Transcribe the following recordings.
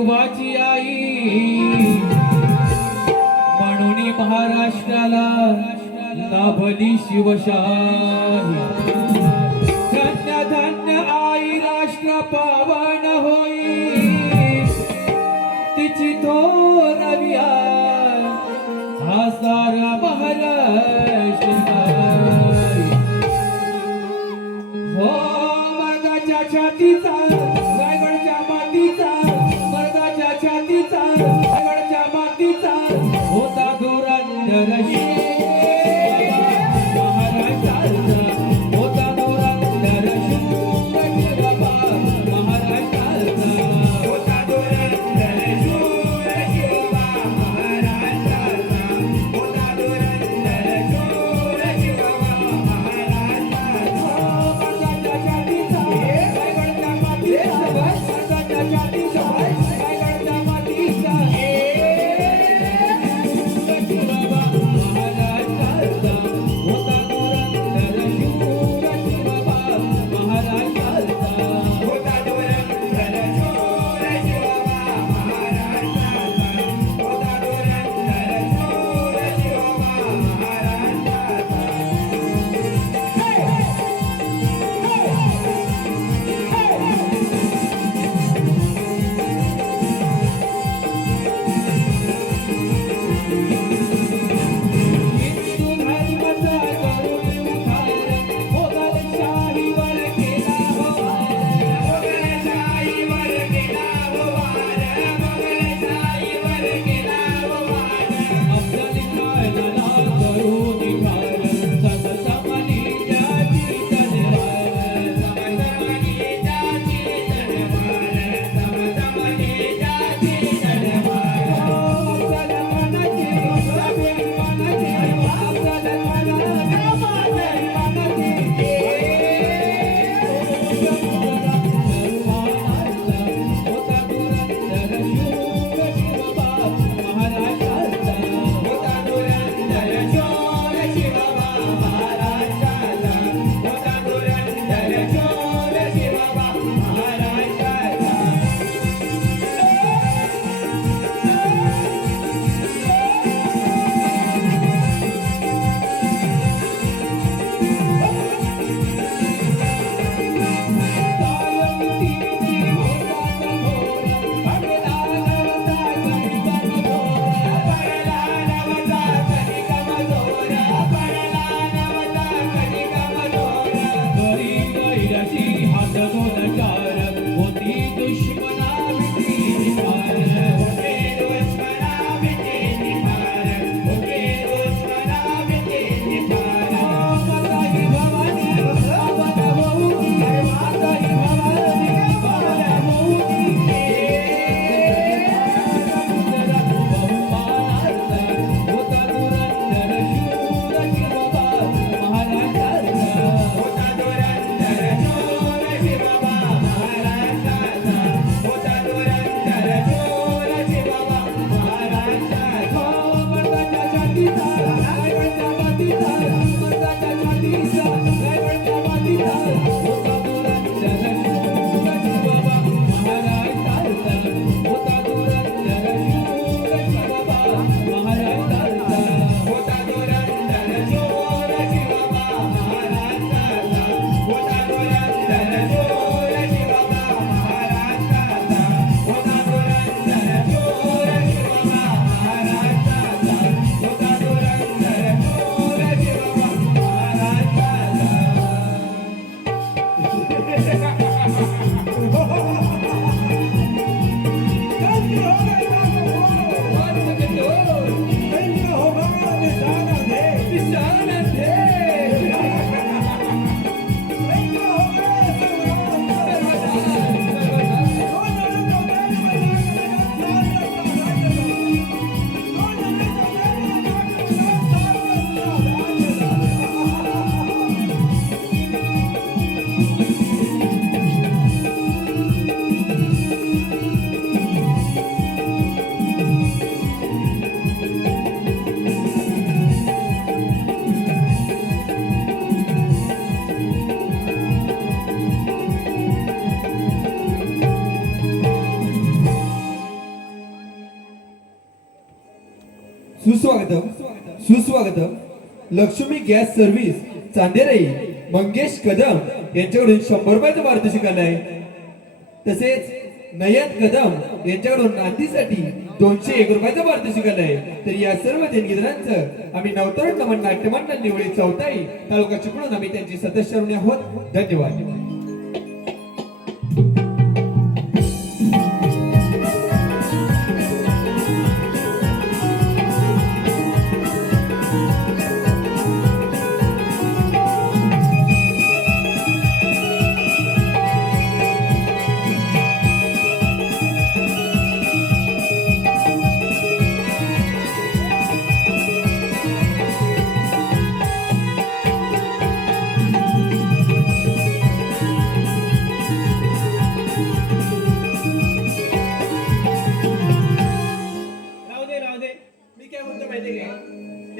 शिवबाची आई म्हणून महाराष्ट्राला लाभली शिवशाही. धन्य धन्य आई राष्ट्र पावन होई तिची थोरवी हा सारा महाराष्ट्र. हो मर्दाच्या छातीचा रायगडच्या मातीचा, मर्दाच्या छातीचा रायगडच्या मातीचा होता धुरंधर सुस्वागतम सुस्वागतम. लक्ष्मी गॅस सर्व्हिस चांदेराई मंगेश कदम यांच्याकडून 100 रुपयाचं पारितोषिक आलंय. तसेच नयन कदम यांच्याकडून नांदीसाठी 201 रुपयाचं पारितोषिक आलंय. तर या सर्व देणगीदारांचं आम्ही नवतरुण नमन नाट्यमंडळ निवडी चौथाई तालुका चिपळूण आम्ही त्यांची सदस्य ऋणी आहोत. धन्यवाद.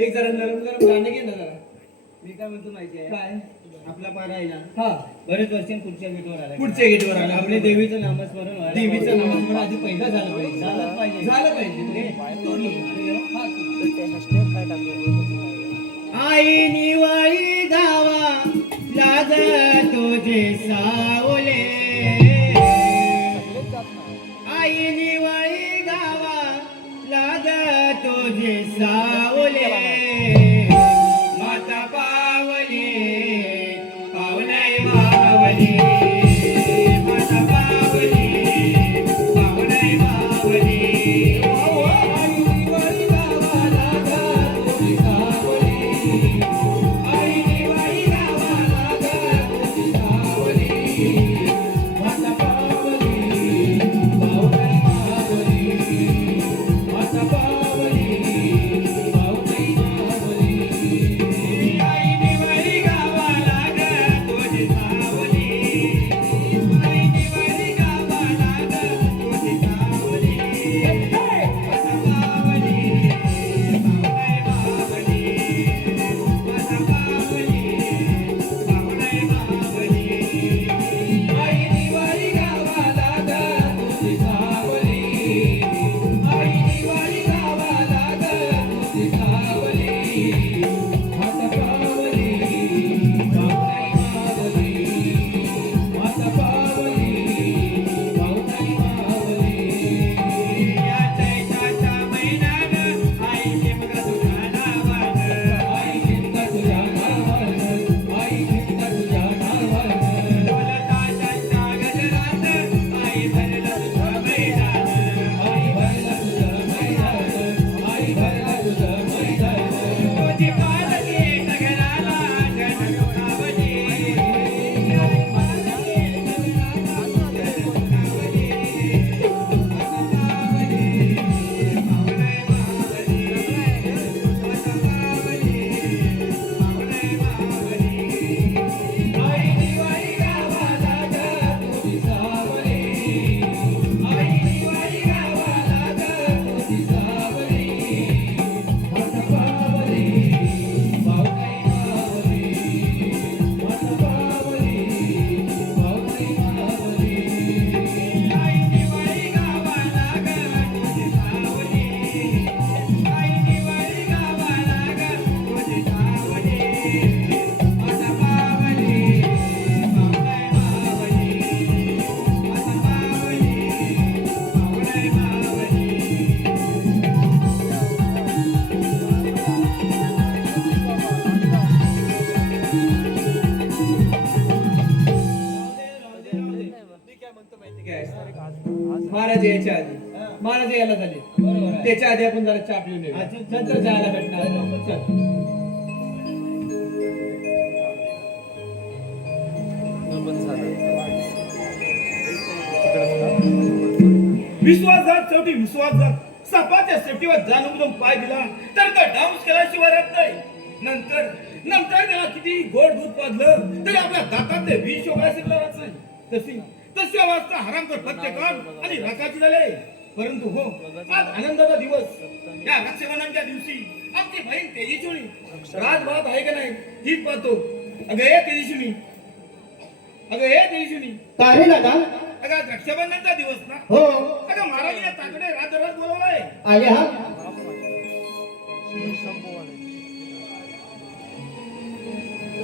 एक जरा नरम गरम गाणं घे ना जरा. मी काय म्हणतो माहिती आहे काय? आपला पारा आहे ना हा बरेच वर्षांनी पुढच्या गेटवर आला पुढच्या गेटवर आला. आपले देवीचं नामस्मरण व्हायला देवीचं पाहिजे. नामस्मरण आधी पहिलं झालं पाहिजे. झालं पाहिजे. झालं पाहिजे. हा. आई निवाळी गावा लाज तुझे सावले आई निवाळी गावा लाज तुझे सावले माता पावली पावलाई मावली माता पावली पावलाई मावली महाराज यायच्या आधी महाराज यायला झाले. त्याच्या आधी आपण जरा चहा पिऊन येऊ. नंतर जायला भेटणार. चल. विश्वासघात शेवटी विश्वासघात सापाच्या सेफ्टीवर जाणून पाय दिला तर तो डाऊस केल्याशिवाय राहत नाही. नंतर नंतर त्याला किती गोड दूध पाजलं तरी आपल्या दातातले विष शोधायला शिकला राहत नाही. तशी अवस्था हरामखोर प्रत्येकान आणि राखाची झाले. परंतु हो, आज आनंदाचा दिवस. या रक्षाबंधनच्या दिवशी आमची बहीण तेजस्विनी राजभात आहे का नाही तीच पाहतो. अगं हे तेजस्विनी, अगं हे तेजस्विनी, काय रे दादा? अगं रक्षाबंधनचा दिवस ना. हो अगं महाराज या ताकडे राजदरबार बोलवलाय. आले हा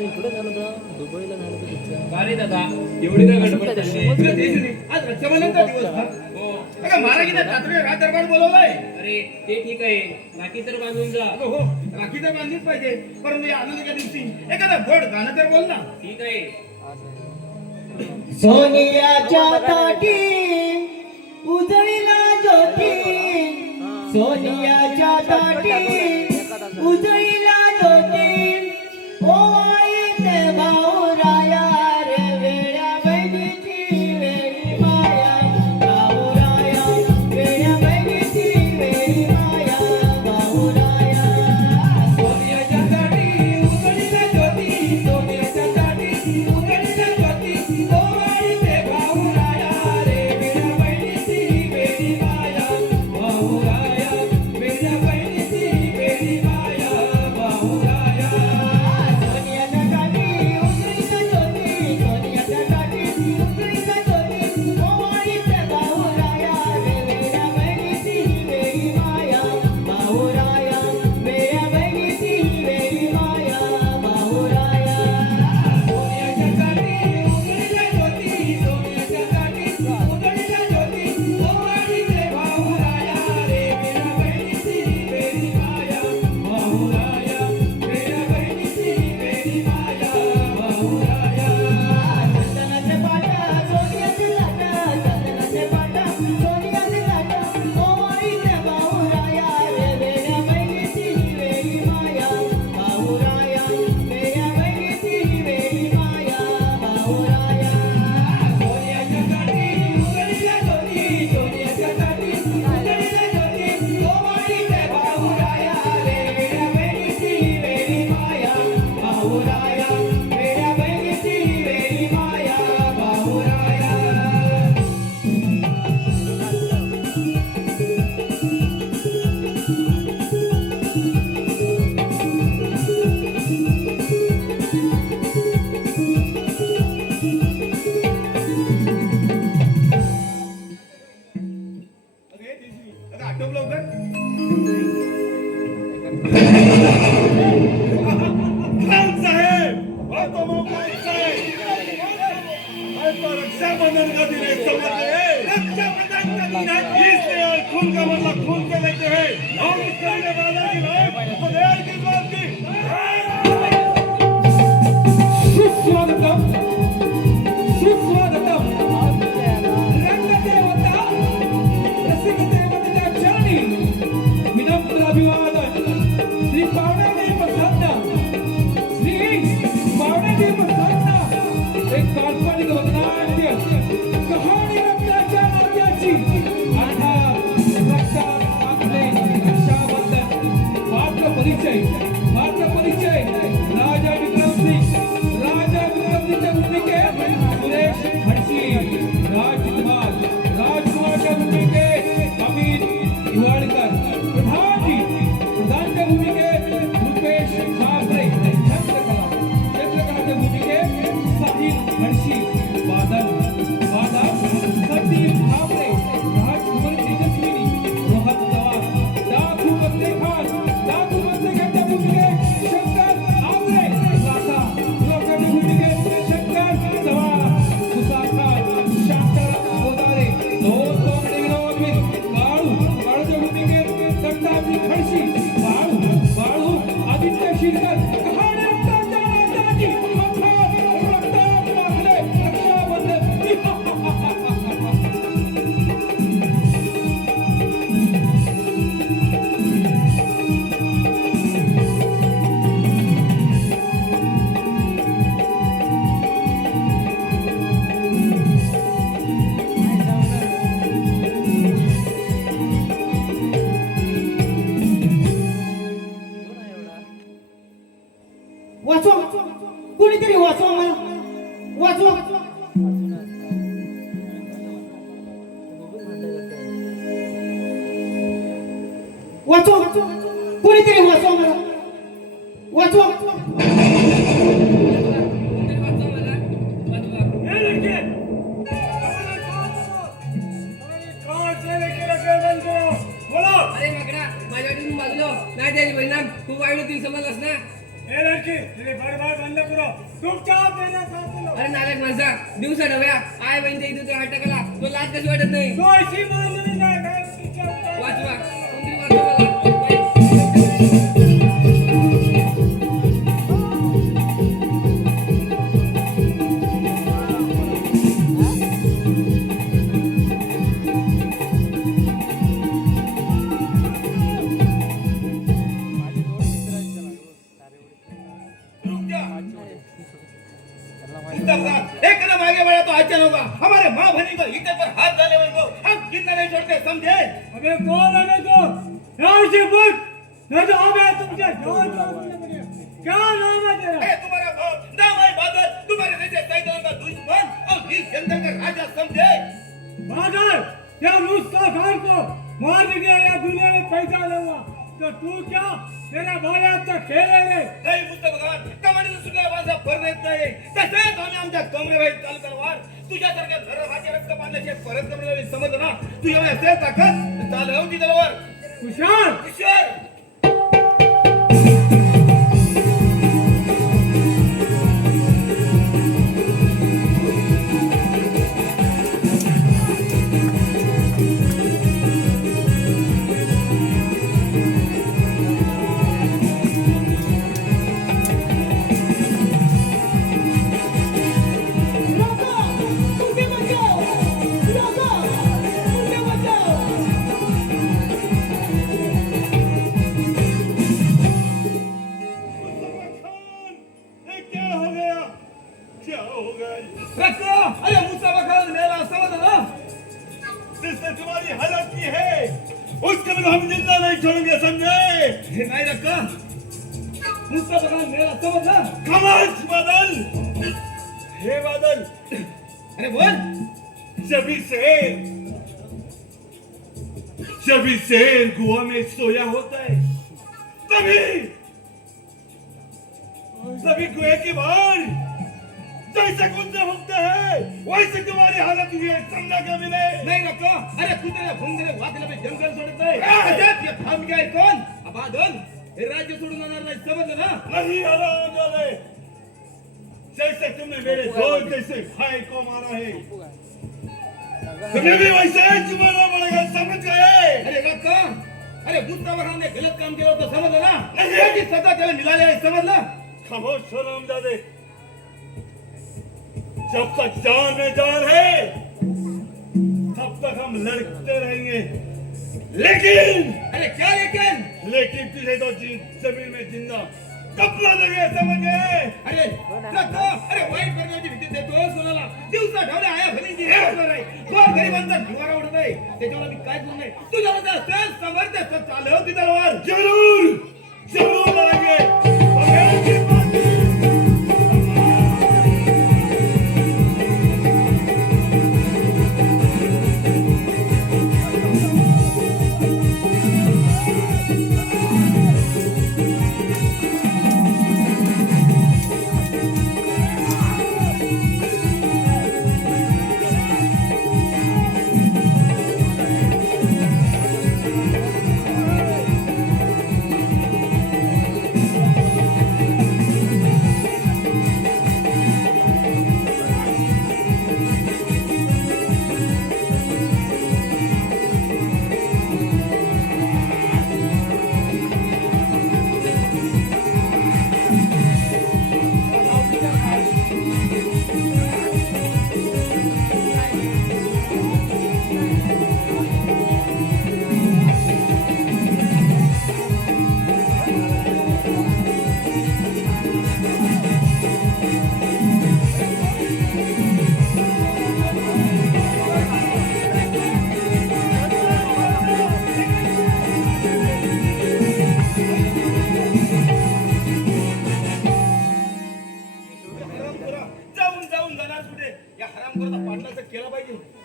इकडे झालं तर दुबईला झालं तर दुसऱ्या का रे दादा एवढी काय गडबड चालली? तुला देश नाही. आज रक्षाबंधनचा दिवस ना. हो. अगं महाराज इथं रात्री रात दरबार बोलवलाय. अरे ते ठीक आहे राखी तर बांधून जा. अगं हो, राखी तर बांधलीच पाहिजे. परंतु या आनंदाच्या दिवशी एखादं गोड गाणं तर बोल ना. ठीक आहे. सोनियाच्या ताटी उजळीला ज्योती, सोनियाच्या ताटी उजळीला ज्योती, ओवाळीते भाऊराया रे वेड्या बहिणीची वेडी माया, भाऊराया वेड्या बहिणीची वेडी माया, भाऊराया. सोन्याच्या ताटी उजळीला ज्योती, सोन्याच्या ताटी उजळीला ज्योती, ओवाळीते भाऊराया रे वेड्या बहिणीची वेडी माया, भाऊराया वेड्या बहिणीची वेडी माया, भाऊराया. सोनियाच्या ताटी उजळीला ज्योती, सोनियाच्या ताटी उजळीला ज्योती, ओवाळीते भाऊराया रे वेड्या बहिणीची वेडी माया, भाऊराया वेड्या बहिणीची वेडी माया, भाऊराया. सोन्याच्या ताटी उजळीला ज्योती, सोन्याच्या ताटी उजळीला ज्योती, ओवाळीते भाऊराया रे वेड्या बहिणीची वेडी माया, भाऊराया वेड्या बहिणीची वेडी माया, भाऊराया. चंदनाचे पाटा सोनियाचे लाटा, चंदनाचे पाटा सोनियाचे लाटा, ओवाळीते भाऊराया रे वेड्या बहिणीची वेडी माया, भाऊराया वेड्या बहिणीची वेडी माया, भाऊराया. सोन्याच्या ताटी उजळीला ज्योती, सोन्याच्या ताटी उजळीला ज्योती, ओवाळीते भाऊराया रे वेड्या बहिणीची वेडी माया, भाऊराया वेड्या बहिणीची वेडी माया, भाऊराया. अगं हे देशी, अगं आटोप लवकर. खान साहेब, हा तो मग खान साहेब. अरे तो रक्षाबंधन का दिन है, समझते हैं? रक्षाबंधन का दिन है, इसलिए आज खून का बदला खून से लेते हैं. हम करने वाला दिन है, तो देर की बात की. सुस्वागतम सुस्वागतम रंगदेवता प्रसिद्ध देवतेच्या चरणी विनम्र अभिवादन. श्री पावण्यादेव प्रसन्न, श्री पावण्यादेव प्रसन्न. एक काल्पनिक वदनाट्य कहाणी रत्नाच्या नाट्याची अर्थात रक्षात आपले रक्षाबंधन. पात्र परिचय राजा विक्रमसिंग, राजा विक्रमसिंगच्या भूमिकेत सुरेश खडशी, राजकुमारच्या भूमिकेत अमित हिवाळकर, प्रधानच्या भूमिकेत रुपेश खापरे, चंद्रकलाच्या भूमिकेत साहिल खडशी, वादन संदीप खापरे, राजकुमारी तेजस्विनी, रोहन चव्हाण, डाकू बंदेखानच्या भूमिकेत शंकर आमरे, लोकांच्या भूमिकेत शंकर चव्हाण, मुसाखान, शांताराम गोदारे, दोन कोंबडे विनोदवीर, काळूच्या भूमिकेत संताजी खडशी, बाळू आदित्य शिरकर. कहाणी रक्ताच्या नाट्याची अर्थात रक्तात माखले रक्षाबंधन. वाचवा, कोणीतरी वाचवा मला, वाचवा. वाचवा, कोणीतरी वाचवा मला, वाचवा. हे लड़के, कहाँ से लेके रखे बंद करो. बोलो. अरे मगडा माझ्या वाटून बाजूला नाही द्यायची परिणाम तुमच्या देण्यासाठी अरे नालायक माणसा दिवसा डब्या आय बहिणीच्या इथे तो अटकला तो लाज कशी वाटत नाही दोषी मानली नाही काय विचारता? वाचवा कोणतरी वाचवा मला. रुक जा। एक कदम आगे बढ़ा तो अच्छा होगा हमारे माँ बहनी को इधर पर हाथ डाले हुए को हम जिंदा नहीं छोड़ते समझे अबे कौन है तो यहाँ से बुक नहीं तो अबे तुमसे क्या नाम है तेरा तुम्हारा बाप नाम है बादल तुम्हारे जैसे शैतान का दुश्मन और इस जंगल का राजा समझे बादल क्या मुस्ता खान को मार दिया या दुनिया में पैसा लूंगा तो तू क्या तेरा भाई आता खेळले नाही मुस्तफा खान कमांडर सुद्धा माझा परत नाही तसेच आम्ही आमच्या कमरेवर चाल तलवार तुझ्यासारख्या धर्माचे रक्त पाण्याचे परत कमरेवर समज ना तुझ्या असेल ताकद चालव ती तलवार हुशार हुशार अरे मुस्तफा खान मेरा समझ ना जिसने तुम्हारी हालत की है उसके बिना हम जिंदा नहीं छोड़ेंगे समझे नहीं रखा मुस्तफा खान मेरा समझ ना खामोश बादल हे बादल अरे बोल जब शेर गुहा में सोया होता है तभी गुहे की बाहर जैसे कुत्ते भूखते हैं वैसे तुम्हारी हालत हुई है समझा क्या मिले नहीं रखो अरे कुत्ते भूंगले वादला में जंगल सोडत आहे ये थांब गए कौन अबादल हे राज्य सोडून जाणार नाही समजलं ना नहीं आराम वाले जैसे तुमने मेरे दोस्त जैसे भाई को मारा है तुम्हें भी वैसे ही मारना पड़ेगा समझ गए अरे रखो अरे मुस्तफा खान ने गलत काम किया तो समझ ना नहीं की सजा त्याला मिळाली आहे समजलं खामोश हो रामजादे जब तक जान में जान है तब तक हम लड़ते रहेंगे लेकिन अरे क्या लेकिन तुझे तो जमीन में जिंदा कपला लगे समझ गए अरे वाईट करण्याची भीती देतो कोणाला दिवसा ढवळे आया भलीची हे असणार आहे कोण गरिबांचा निवारा उडत आहे त्याच्यावर मी काय बोलू नाही तुझ्या असेल समर्थ चालव ती तलवार जरूर लढाएंगे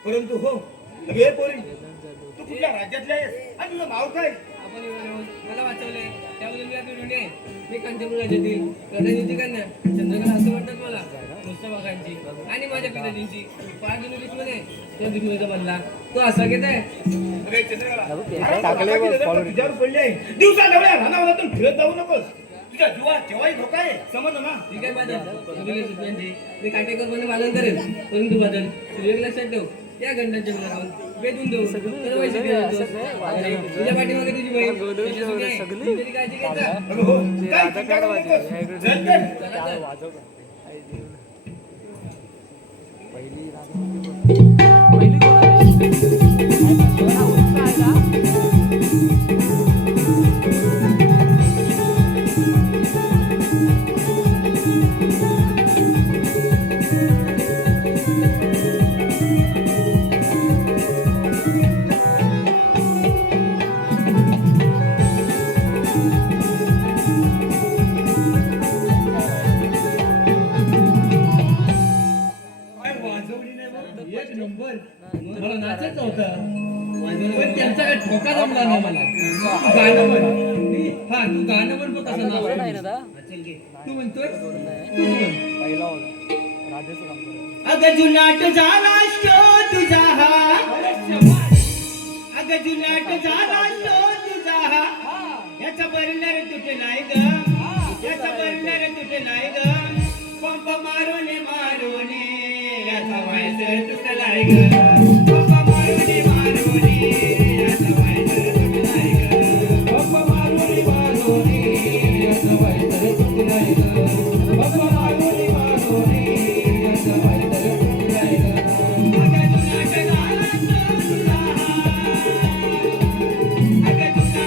परंतु हो हे पोरी तू कुठल्या राज्यातल्या आहेस आणि तुझं नाव काय आपण मला वाचवले त्याबद्दल मी आपली ऋणी आहे मी कांचनपूर राज्यातील प्रधानमंत्री कन्या चंद्रकला असं म्हणतात मला मुस्तफा खानची आणि माझ्या पिताजींची फार जुनी दुश्मन आहे त्या दुश्मनीचा बदला तो असा घेत आहे अरे चंद्रकला तुझ्यावर पडली आहे दिवसा डबड्या रानावरातून फिरत जाऊ नकोस तुझ्या जीवाला केव्हाही धोका आहे, समजलं ना? ठीक आहे बादल, तुझ्या सूचनांचे मी काटेकोरपणे पालन करेन. परंतु बादल, तू एक लक्षात ठेव, त्या घंटाच्या मुलातून वेधून देऊ तर वैसे आणि तुझ्या पाठीमागे तुझी बहीण त्याची सुनी आहे. तू तरी काळजी घेत जा. अगं हो, काय चिंता करू नकोस. चल, चल. चला तर. पहिली कोण काय वाजवली नाही बरं? एक नंबर. मला नाचायचं होतं पण त्यांचा काय ठोका जमला नाही मला. तू गाणं म्हण. हा, तू गाणं म्हण बघ कसं नाव नाही ना दा? तू म्हणतोय तूच म्हण. पहिला होता राधेचं काम करायचं. अगं जुनाट झाला शो तुझा हा, अरे शबाश. अगं जुनाट झाला शो तुझा हा, याचा बर्नर तुटलाय ग, याचा बर्नर तुटलाय ग, पंप मारून मारून याचा व्हायचं तुटलाय ग, पंप मारून याचा व्हायचं तुटलाय ग, पंप मारून मारून याचं व्हायचं तुटलंय ग. पंप मारून मारून याचं व्हायचं तुटलंय ग. अगं जुनाट झाला शो तुझा हा, अगं जुनाट झाला शो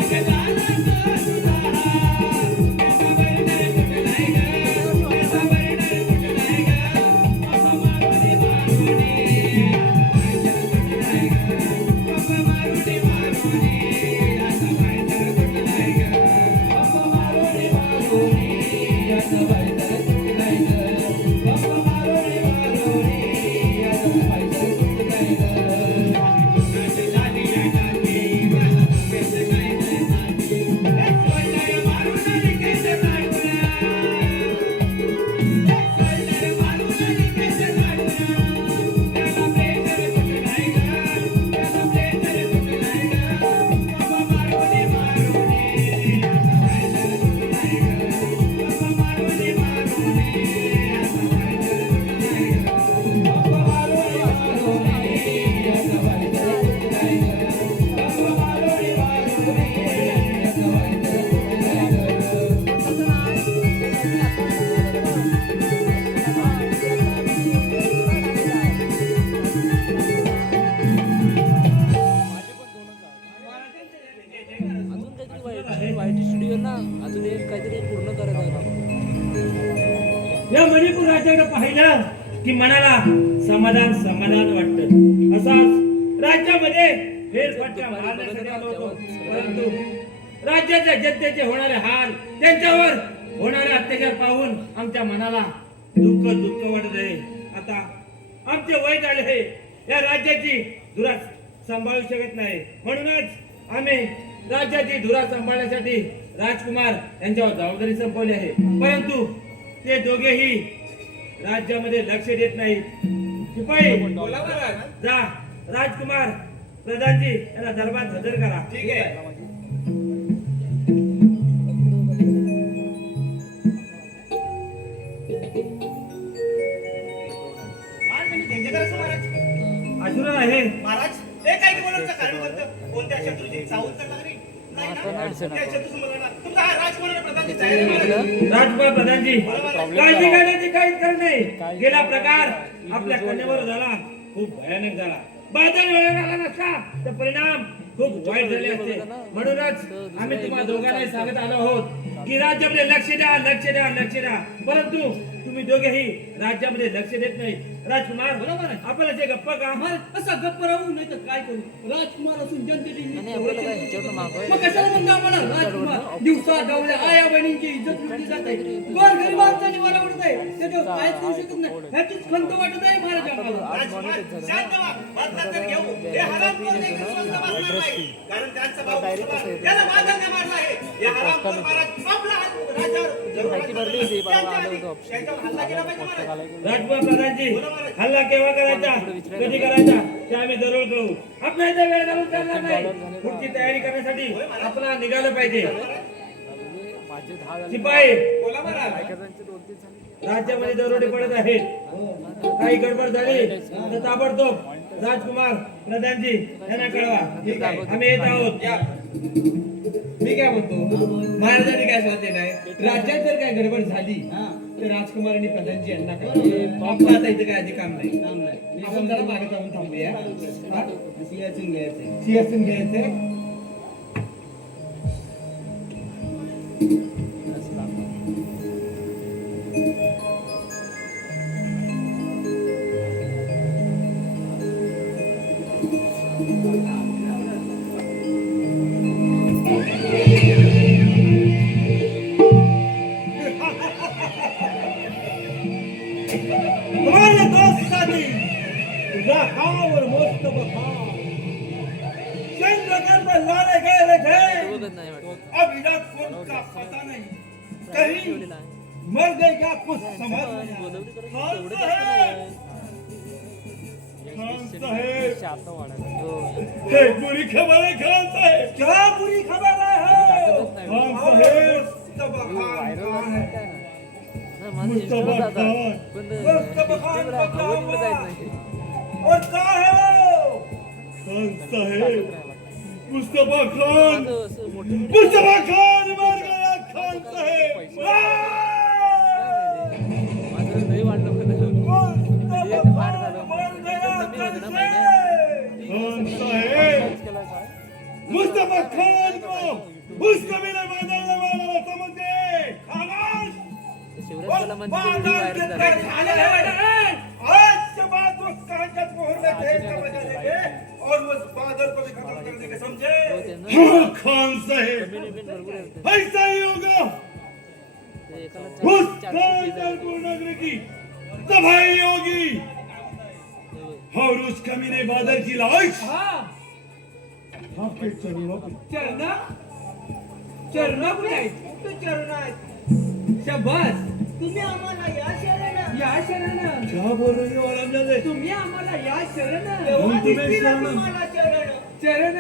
तुझा हा, याचा बर्नर तुटलाय ग, याचा बर्नर तुटलाय ग, पंप मारून याचा व्हायचं तुटलाय ग, पंप मारून याचा व्हायचं तुटलाय ग. पंप मारून याचं व्हायचं तुटलंय ग. पंप मारून याचं व्हायचं तुटलंय ग. अजून काहीतरी वाईट स्टुडिओ ना, अजून एक काहीतरी पूर्ण करायचं आहे. या मणिपूर राज्याकडे पाहिलं की मनाला समाधान समाधान वाटतं. असाच राज्यामध्ये फेरफटका मारण्यासाठी आलो होतो, परंतु राज्याच्या जनतेचे होणारे हाल, त्यांच्यावर होणारे अत्याचार पाहून आमच्या मनाला दुःख दुःख वाटत आहे. आता आमचे वय झाले आहे, या राज्याची धुरा सांभाळू शकत नाही. म्हणूनच आम्ही राज्याची धुरा सांभाळण्यासाठी राजकुमार यांच्यावर जबाबदारी संपवली आहे. परंतु ते दोघेही राज्यामध्ये लक्ष देत नाहीत. शिपाई बोला महाराज. जा, राजकुमार प्रधानजी यांना दरबारात हजर करा. ठीक आहे. आशीर्वाद आहे. महाराज, हे काय बोलण्याचं कारण कोणतं? कोणत्या शत्रूची चावल तर लागली? नाही ना? आता नाही त्या शत्रूसमोर लढणार. तुमचा हा राजकुमार प्रधानची तयारी आहे, महाराज. राजकुमार प्रधानजी, काळजी करण्याची काहीच गरज नाही. गेला प्रकार आपल्या कन्येवर झाला, खूप भयानक झाला. बादल वेळेवर आला नसता तर परिणाम खूप वाईट झाले असते. म्हणूनच आम्ही तुम्हा दोघांनाही सांगत आलो आहोत की राज्यामध्ये लक्ष द्या, लक्ष द्या, लक्ष द्या. परंतु तुम्ही दोघेही राज्यामध्ये लक्ष देत नाही. राजकुमार, बरोबर आहे. आपल्याला जे गप्पा का महाराज असा गप्प राहू नाही तर काय करू? राजकुमार असून जनतेची आणि आपल्याला काय ह्याच्यावर मागवायला मग कशाला म्हणतो आम्हाला राजकुमार? दिवसा डावल्या आया बहिणींची इज्जत लुटली जाते, गोरगरिबांचा निवारा उडत आहे, त्याच्यावर काहीच करू शकत नाही. ह्याचीच खंत वाटत आहे महाराज आम्हाला. राजकुमार, शांत व्हा. बदला तर घेऊ. हे हरामखोर देखील स्वस्त बसणार नाही. कारण त्यांचा भाऊ मुसलमान, त्याला बादलने मारला आहे. हे हरामखोर महाराज आपला हात राज्यावर जरूर माहिती भरली होती, बाबा आलो होतो. त्यांच्यावर हल्ला केला पाहिजे महाराज. राजकुमार प्रधानजी, हल्ला केव्हा करायचा, कधी करायचा ते आम्ही जरूर करू. आपल्या इथे वेळ घालून चालणार नाही. पुढची तयारी करण्यासाठी आपण निघालं पाहिजे. माझे 10 झाले. शिपाई बोला मला बायकांचे 2-3 झाले. राज्यामध्ये दरोडे पडत आहेत. काही गडबड झाली तर ताबडतोब राजकुमार प्रधानजी यांना कळवा. ठीक आहे. आम्ही येत आहोत. या. मी काय म्हणतो महाराजांनी काय सांगितलं नाही राज्यात जर काय गडबड झाली तर राजकुमार आणि प्रधानजी यांना कळवा. आपलं आता इथं काय अधिक काम नाही आपण जरा मागे जाऊन थांबूया. हा? सिंहासन घ्यायचंय तुम्हारे दोस्त साथी तुझा खावर मस्त बखा चंद्रकांत लाने गए रे बघत नाही वाटत. अब इधर कौन का पता नहीं कहीं मर गए क्या कुछ समझ नहीं बोलवली करत खान एवढं जास्त नाही आहे. खान साहेब शाप वाढायला. हो. हे बुरी खबर है खान साहेब क्या बुरी खबर है ताकदच नाही. खान साहेब मुस्तफा खान है हा, माझं मुस्तफा इंस्टावर जातात. खान. पण मुस्तफा खान इंस्टावर आवडीला जायत नाही. और साहेब खान साहेब मुस्तफा खान माझं असं मोठं video मुस्तफा खान मर गया खान साहेब माझं लय वाढलं होतं. मुस्तफा एक फार खान झालं. मर गया कमी खान होतं ना महिन्यात. खान साहेब केला काय? मुस्तफा खान को उस कबीले मैदान में मारा समझ गए खामोश शिवराज म्हणजे व्हिडिओ व्हायरल झाला. आज के बाद उस कागज मोहर में ढेर का बजा देंगे और उस बादल को भी खत्म कर देंगे समझे हाँ, खान साहेब कमेंट भरपूर येते. ऐसा ही होगा ते एकाला उस 400 केस आहे. कांचनपुर नगरी की तबाही होगी और उस कमीने बादल की लाश आपके चरणों पे चरणा कुठे आहेत शबास तुम्ही आम्हाला या शरण क्या बोल रही हो आरामजादे तुम्ही आम्हाला या शरण हम तुम्हें शरण चरण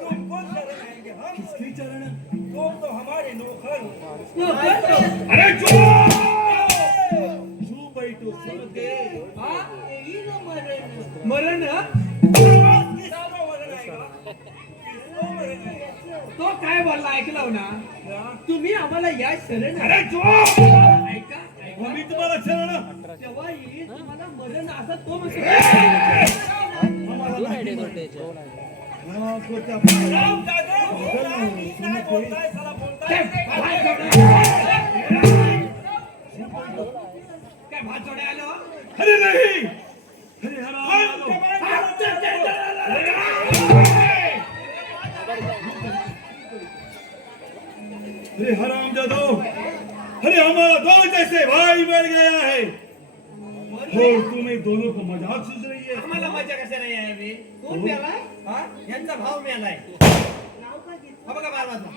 तुमको शरण आएंगे हम किसकी चरण तुम तो हमारे नौकर हो हा? अरे चुप बैठो समझ गए मरण किसको मरण आएगा किसको मरण आएगा तो काय बोलला ऐकलं ना तुम्ही आम्हाला या शरण अरे चुप ऐका ऐका आम्ही तुम्हाला शरण तेव्हा येईल तुम्हाला मरण असं तो म्हणतो दोन आयडिया करते याच्यावर. हाँ कोटा राम दादा क्या बोलता है साला बोलता है काय भात जोडे आलो अरे नहीं अरे हराम अरे हराम जादो अरे हमारा दो जैसे भाई मर गया है और तुम्हें दोनों को मजाक सूझ रही है आम्हाला मजा कशा नाही आहे मी कोण मिळालाय हा यांचा भाव मिळालाय हा बघा बार वाजला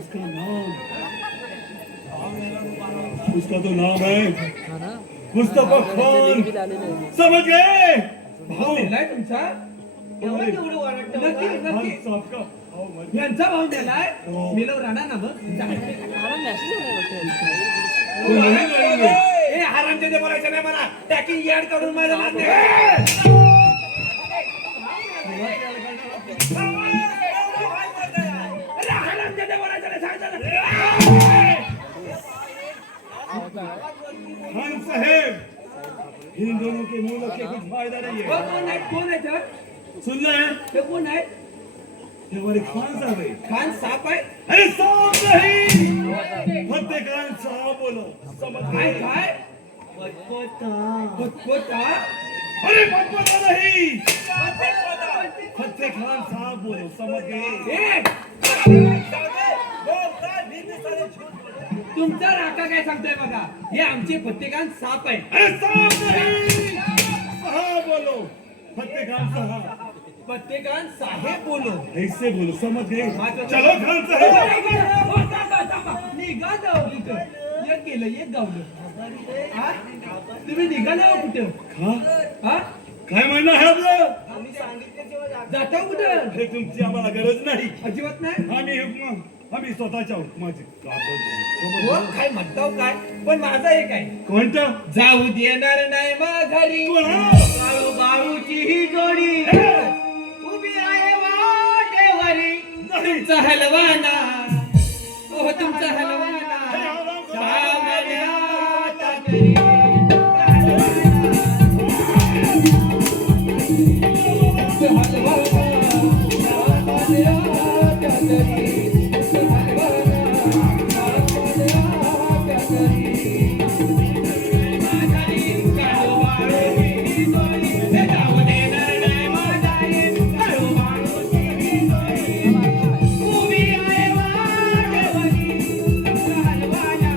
उसका नाम उसका तो नाम है हा ना? मुस्तफा त्यांचे खान link बी आलेले आहे. समझ गए भाव मिळालाय तुमचा हमारे नक्की खान नक्की साहब का भाव मर गया। यांचा भाव मिळालाय मिलव राहणार ना बघ मला message आलाय वाटतं. वो नहीं करेंगे ए हरामचे ते बोलायचं नाही मला टॅकिंग याड करून माझं नाद नाही. अरे हरामचे ते बोलायचं नाही सांगतो ना. खान साहेब इन दोनों के मुंह के कुछ फायदा नहीं है कोण आहे तर सुनना है ते कोण आहे ये हमारे खान साहब है खान साप आहे अरे साहब नहीं फतेह खान साहब बोलो समझ काय गए काय पटपटा अरे पटपटा नहीं फतेह खान साहब बोलो समझ गए ए तुमचा राका काय सांगतोय बघा हे आमचे प्रत्येकान साप आहे अरे साहब नहीं साहब बोलो फतेह खान साहब प्रत्येकान साहेब बोलो ऐसे बोलो समझ गए चलो खान साहब निघा जाऊ कुठं एक केलं एक गावलं हा? तुम्ही निघाले हो कुठं हाँ हा काय म्हणणं आहे आपलं जाता कुठं हे तुमची आम्हाला गरज नाही. अजिबात नाही आम्ही स्वतःच्या हुकमाचे हो, काय म्हणताव काय पण माझा एक आहे कोणतं जाऊ देणार नाही माघारी बाळू बाळूची ही जोडी उभी आहे वाटेवरी. तुमचा हलवाना हो तुमचा हलवाना सामन्याच्या घरी. तुमचा हलवाना सामन्याच्या घरी. तुमचा हलवाना सामन्याच्या घरी. माघारी काळू बाळूची जोडी जाऊ देणार नाही माघारी काळू बाळूची ही जोडी उभी आहे वाटेवरी. तुमचा हलवाना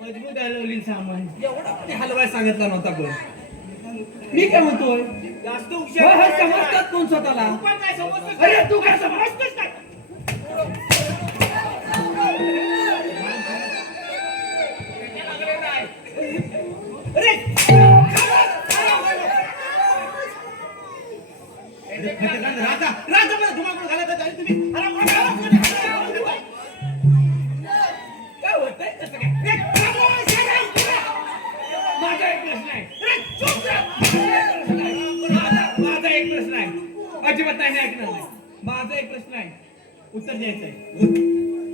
मजबूत हलवली सामान. एवढा पण हलवाय सांगितला नव्हता कोण. मी काय म्हणतोय जास्त होय, हुशार होय, समजतात कोण स्वतःला तू पण काय समजतोस? अरे तू काय समजतोस काय राजा राजा मला धुमाकूळ घालायचं काय तुम्ही? अरे, काय होतंय कसं काय माझा एक प्रश्न आहे माझा एक प्रश्न आहे अजिबात नाही ऐकणार नाही. माझा एक प्रश्न आहे उत्तर द्यायचं आहे.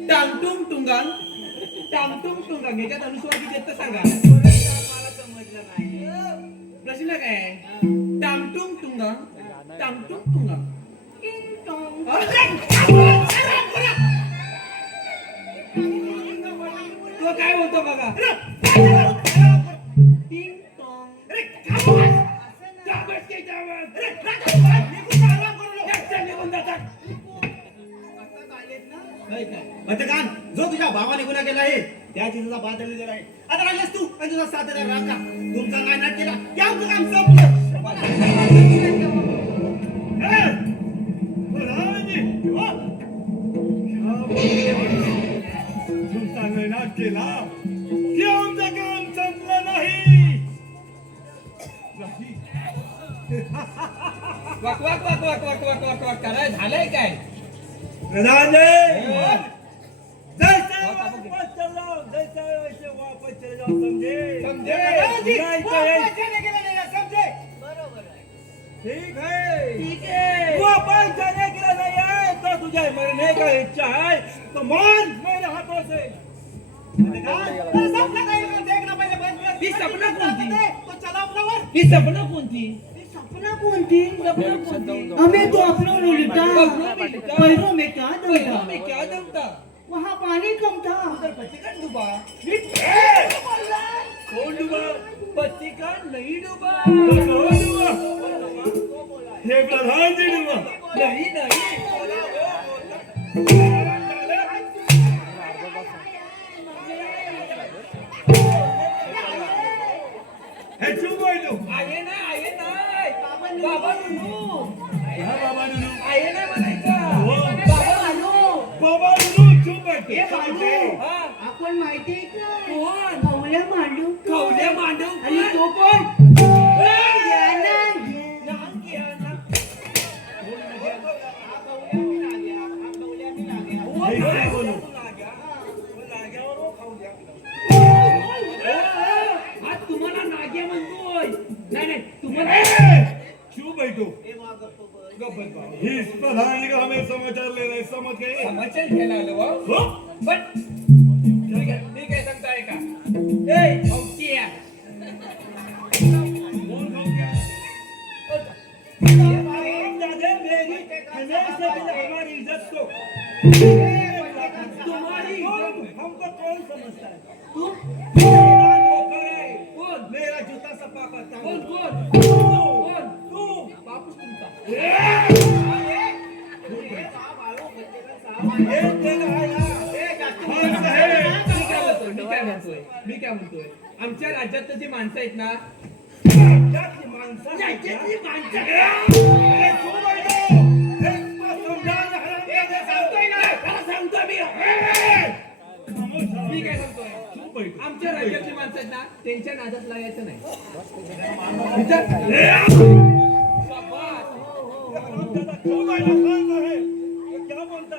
टांगटुंग टुंगांग टांगटुंग टुंगांग याच्यात अनुस्वार किती आहेत ते सांगा. मला समजलं नाही. प्रश्न काय आहे टांगटुंग टुंगांग टांगटुंग टुंगांग टिंग टॉंग. तो काय बोलतो बघा टिंग टॉंग. जाबस के जाबस. एकटा निघून जातात. नाही काय भटकान, जो तुझ्या भावाने गुन्हा केला आहे त्याची तुझा बादल दिला आहे. आता राहिलास तू आणि तुझा साथीदार राका. तुमचा काय नाट केला की आमचं काम संपलं. तुमचा नाट केला की आमचं काम संपलं नाही. वाक वाक वाक वाक वाक वाक वाक वाक कराय झालंय काय प्रधानजी जैसे वापस चल जाओ जैसे वैसे वापस चले जाओ समझे समझे? नहीं तो ये- समजे ठीक है वापस जाने के लिए नहीं है तो तुझे मरने का इच्छा है तो मान मेरे हाथों से ही सपना कोणती तो चला आपल्यावर. ही सपना कोणती सपना कोणती सपना कोणती हमें तो अपनों ने लुटा कपड़ों में लुटा। पैरों में क्या पैरों दौड़ा में क्या दम था वहाँ पानी कम था उधर पति का डूबा कौन डूबा पति का नहीं डूबा कौन डूबा ये प्रधान जी डूबा नहीं नहीं है चुप हो तो आये ना बाबा नुनू हाँ बाबा नुनू आये ना म्हणायचं हो. बाबा नुनू बाबा नुनू चुप है हे बाबू हा आपण माहितीये का कोण खवल्या मांडू खवल्या मांडव आणि तो कोण याला ये. नाम किया ना ऐसे बोलो आज तुम्हाला नाग्या म्हणतोय नाही नाही तुम्हाला चुप बैठो इस प्रधान जी का हमें समाचार ले रहे समझ गए समाचार घ्यायला आलो वा हो? बट ठीक आहे सांगताय का ए औकिया कौन खाओ क्या दादा मेरी हमेशा हमारी इज्जत को तुम्हारी हमको कौन समझता है तुम मेरा नौकर है कोण मेरा जूता सफा करता कोण हूँ कोण तू तू बापूस तुमचा ये तेरा है ना हंस है मी काय म्हणतोय आमच्या राज्यात जी माणसं आहेत ना राज्यातली माणसं राज्यातली माणसं अरे तू बैठो एक समजावून हराम सांगतोय ना त्याला सांगतो मी काय सांगतोय आमच्या राज्यातली माणसं आहेत ना त्यांच्या नादात लागायचं नाही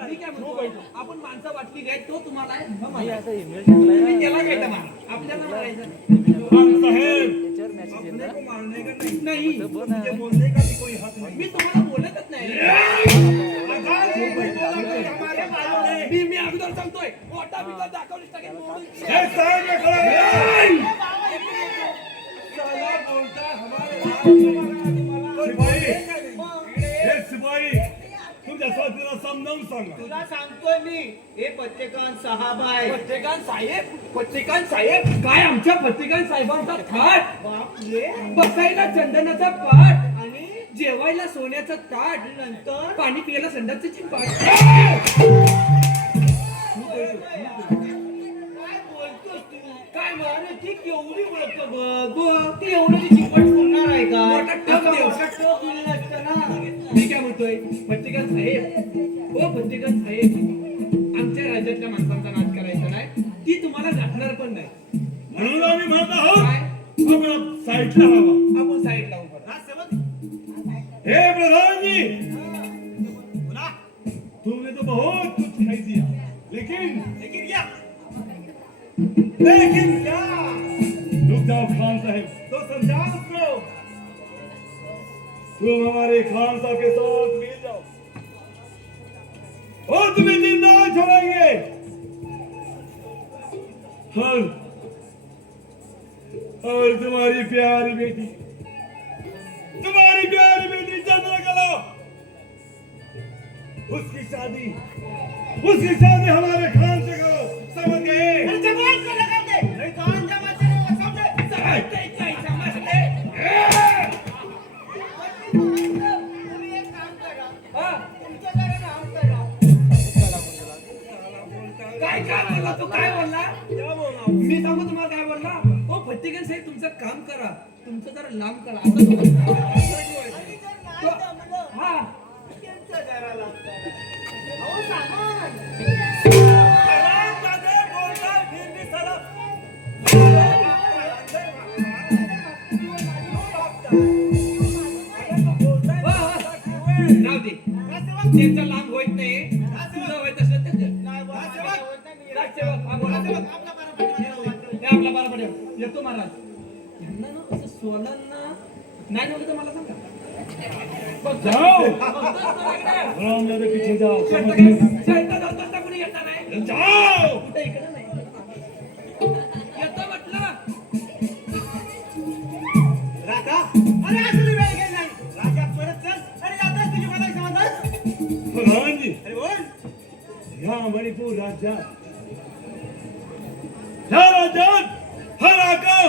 मी काय म्हणतो आपण माणसं वाटली काय तो तुम्हाला आहे, हा मला आहे. तुम्ही त्याला काय तर मारा. आपल्याला मारायचं त्याच्यावर मॅसेज येईल ना नाही मी तुम्हाला बोलतच नाही मी अगोदर सांगतोय मोठा बिटा दाखवलीस टाकेल मोडून. तुमच्या स्वातीला समजावून सांगा. तुला सांगतोय मी हे पत्रिकान साहेब आहे. पत्रिकान साहेब काय आमच्या पत्रिकान साहेबांचा थाट बापरे. बसायला चंदनाचा पाठ आणि जेवायला सोन्याचं ताट नंतर पाणी पियाला संडासचं चिंपाट काय बोलतोस तू? काय अरे ती केवढी बोलतो बघ. ती एवढं ती चिकट पुरणार आहे का? मोठा टप देऊ. मोठा टप दिलेला असतं ना. मी काय म्हणतोय पत्रिकान साहेब ओ पत्रिकान साहेब आमच्या राज्यातल्या माणसांचा नाद करायचा नाही ती तुम्हाला गाठणार पण नाही म्हणून आम्ही म्हणत आहोत काय आपण साईडला हवा. आपण साईड लावू बरं. हे प्रधान जी तुमने तो बहुत कुछ कह दिया लेकिन क्या रुक जाओ खान साहब तो समझाओ उसको तुम हमारे खान साहब के साथ मिल जाओ और तुम्हें जिंदा छोड़ेंगे और तुम्हारी प्यारी बेटी चंद्रकला उसकी शादी हमारे खान से करो. समझ गए? तुम्ही एक काम करा. तुमचं जरा नाव करा. काय काय बोलला तू काय बोलला मी सांगू तुम्हाला काय बोलला ओ फत्तिकन साहेब तुमचं काम करा तुमचं जरा लांब करा असं बोलला. आणि जर नाही जमलं, हा त्यांचं जरा लागतं. अहो, सामान. नाव दे त्यांचं लांब होत नाही तुझं होत असलं तर दे. राजसेवक, हा बोला. हे आपला बारा पडेल येतो महाराज यांना ना असं सोलांना नाही होतं तर मला सांगा जाओ. बघतोच तो इकडे. राम मेरे पीछे जाओ. समझ शर्ट गए? शर्ट घालताना कोणी येता नाही जाओ. कुठे इकडे नाही येतो म्हटलं राधा, अरे आज तुझी वेळ गेली नाही. राजा परत चल. अरे जातोस तुझी मला समजलं? प्रधान जी अरे बोल. या मणिपुर राज्यात हर गाव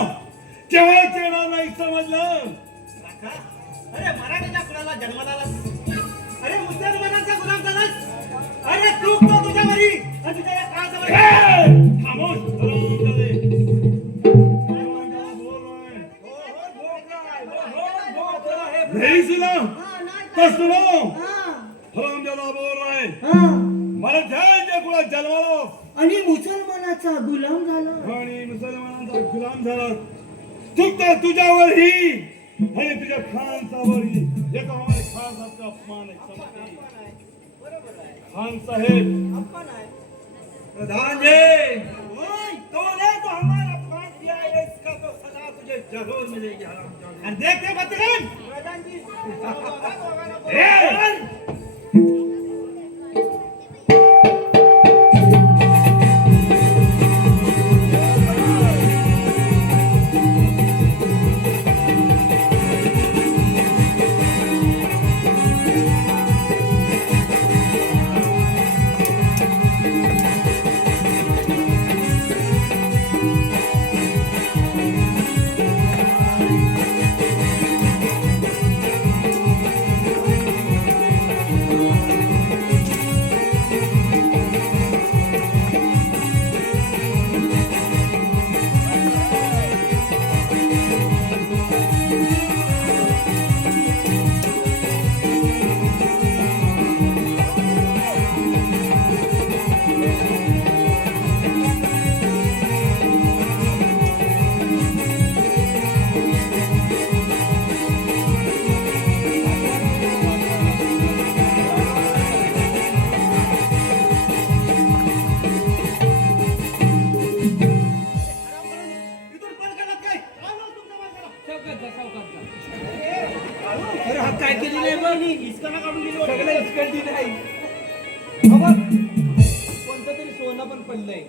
केव्हाच येणार नाही समजलं. राधा, अरे मराठीच्या कुणाला जन्माला आलास? अरे मुसलमानांचा गुलाम झालास? अरे तू तो तुझ्या घरी आणि तुझ्या या काळाचा घरी. खामोश. हरामजादे. नहीं सुना तो सुनो. हरामजादा बोल रहा है. मला ध्यान कुणा जन्माला आणि मुसलमानाचा गुलाम झाला. आणि मुसलमानांचा गुलाम झाला चूक तर तुझ्यावरही आणि तुझ्या खानसावरही. हे तो हमारे खान साहब का अपमान है. समझते? खान साहेब प्रधान जी तूने तो हमारा अपमान किया है, इसका तो सजा तुझे जरूर मिलेगी. हरामजादा. आणि देख ते पत्रकार. प्रधान जी, हा काय केलेलं आहे बघ इसकाना काढून दिलं सगळं इस्कंटी नाही हा बघ कोणतं तरी सोनं पण पडलंय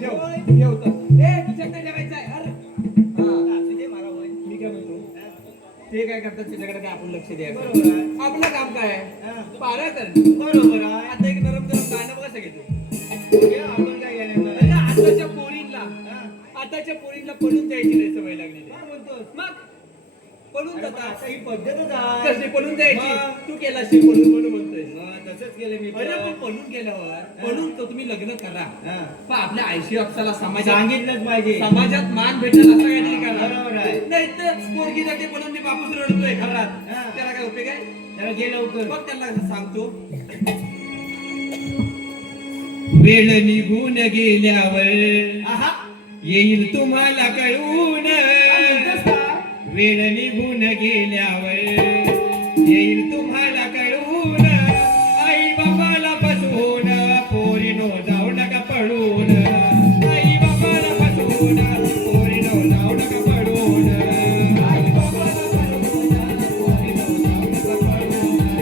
ठेव ठेव तर तुझ्याकडे ठेवायचं आहे अरे मी काय म्हणतो ते काय करतात त्याच्याकडे काय आपण लक्ष द्यायचं आपलं काम काय आहे पारा कर बरोबर आहे. आता एक नरम नरम गाणं बघा सगळे आपण काय घेणार अरे आताच्या पोरींना पडून द्यायची नाही सवय लागलेली काय म्हणतोस? मग पडून अरे, जातात आता ही पद्धतच आहे. कशी पडून द्यायची मग? तू केला शे पडून म्हणून म्हणतोय तसंच केलं मी अरे पण पडून गेल्यावर पडून तर तुम्ही लग्न करा हा. पण आपल्या आयशी अक्षाला समाजात सांगितलंच पाहिजे समाजात मान भेटेल असं काहीतरी करा बरोबर आहे. नाही तर पोरगीसाठी पडून मी बापूस रडतोय घरात हा. त्याला काय उपयोग आहे जरा गे लवकर मग त्यांना सांगतो वेळ निघून गेल्यावर आहा. येईल तुम्हाला कळून काय म्हणतोस का? वेळ निघून गेल्यावर येईल तुम्हाला कळून आई बाबाला बसवून पोरीनो जाऊ नका पडून आई बाबाला बसवून पोरीनो जाऊ नका पडून आई बाबाला बसवून पोरीनो जाऊ नका पडून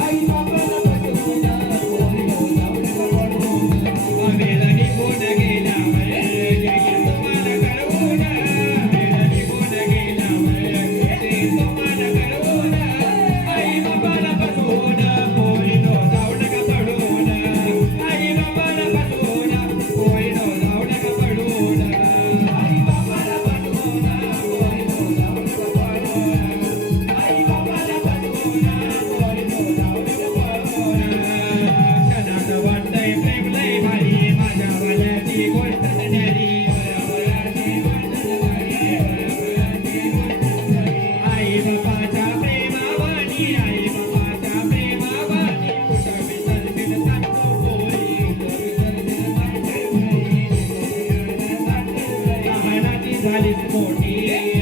आई बाबाला बसवून पोरीनो जाऊ नका पडून वेळ निघून गेल्यावर येईल तुम्हाला कळून वेळ निघून गेल्यावर येईल तुम्हाला कळून आई बाबाला बसवून पोरीनो जाऊ नका पडून आई बाबाला बसवून पोरीनो जाऊ नका पडून आई बाबाला बसवून पोरीनो जाऊ नका पडून आई बाबाला बसवून पोरीनो जाऊ नका पडून क्षणात वाटतंय प्रेम लय भारी माझ्या वाल्याची गोष्ट न्यारी वयावयाची गोष्ट न्यारी वयावयाची गोष्ट न्यारी आई बाबाच्या प्रेमावानी आई बाबाच्या प्रेमावानी कुठं विसरतील सांगतो पोरी कुठं विसरतील सांगतो पोरी लहानाची झालीच मोठी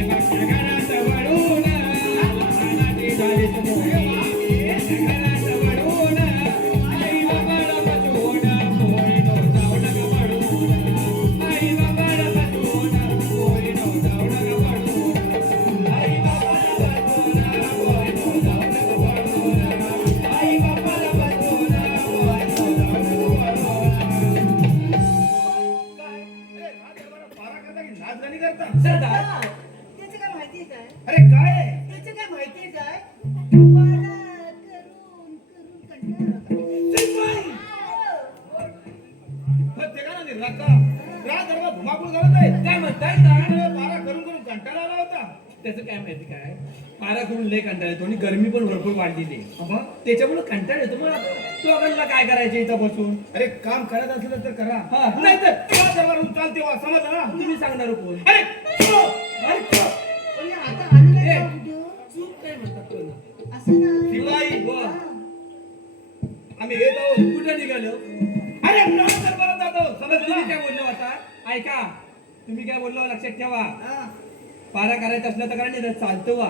माझ्या घरात वळून लहानाची झालीच मोठी माझ्या घरात वळून आई बाबाला बसवून पोरीनो जाऊ नका पडून आई बाबाला बसवून पोरीनो जाऊ नका पडून आई बाबाला बसवून पोरीनो जाऊ नका पडून आई बाबाला बसवून पोरीनो जाऊ नका पडून काय? अरे, नाच जरा पारा करता की नाच गाणी करता? सरदार त्याचं काय माहितीये काय अरे काय आहे? त्याचं काय माहितीये काय मला करून कंटाळा आला. प्रत्येकाला निर्धाका. रात जरा धुमाकूळ झालं नाही. काय म्हणताय काय अरे, पारा करून करून कंटाळा आला होता. त्याचं काय माहिती काय पारा करून लय कंटाळा येतो आणि गरमी पण भरपूर वाढलेली आहे. अबा, त्याच्यामुळे कंटाळा येतो मला दोघांना काय करायचं इथं बसून अरे काम करत असलं तर करा. हा. नाही तर तेव्हा दरबारून चाल तेव्हा समजलं ना? तुम्ही सांगणार कोण अरे, चलो. अरे, चलो. पण आता आलेलं ए. आहे का कुठं? चूक काय म्हणतात तुला असं नाही. शिवाई, वा. आम्ही येत आहोत. कुठं निघालो अरे, ना दरबारात जातो. तुम्ही समजलं? काय बोललो आता ऐका तुम्ही काय बोललो लक्षात ठेवा हा. पारा करायचं असलं तर करा नाही तर चालतो वा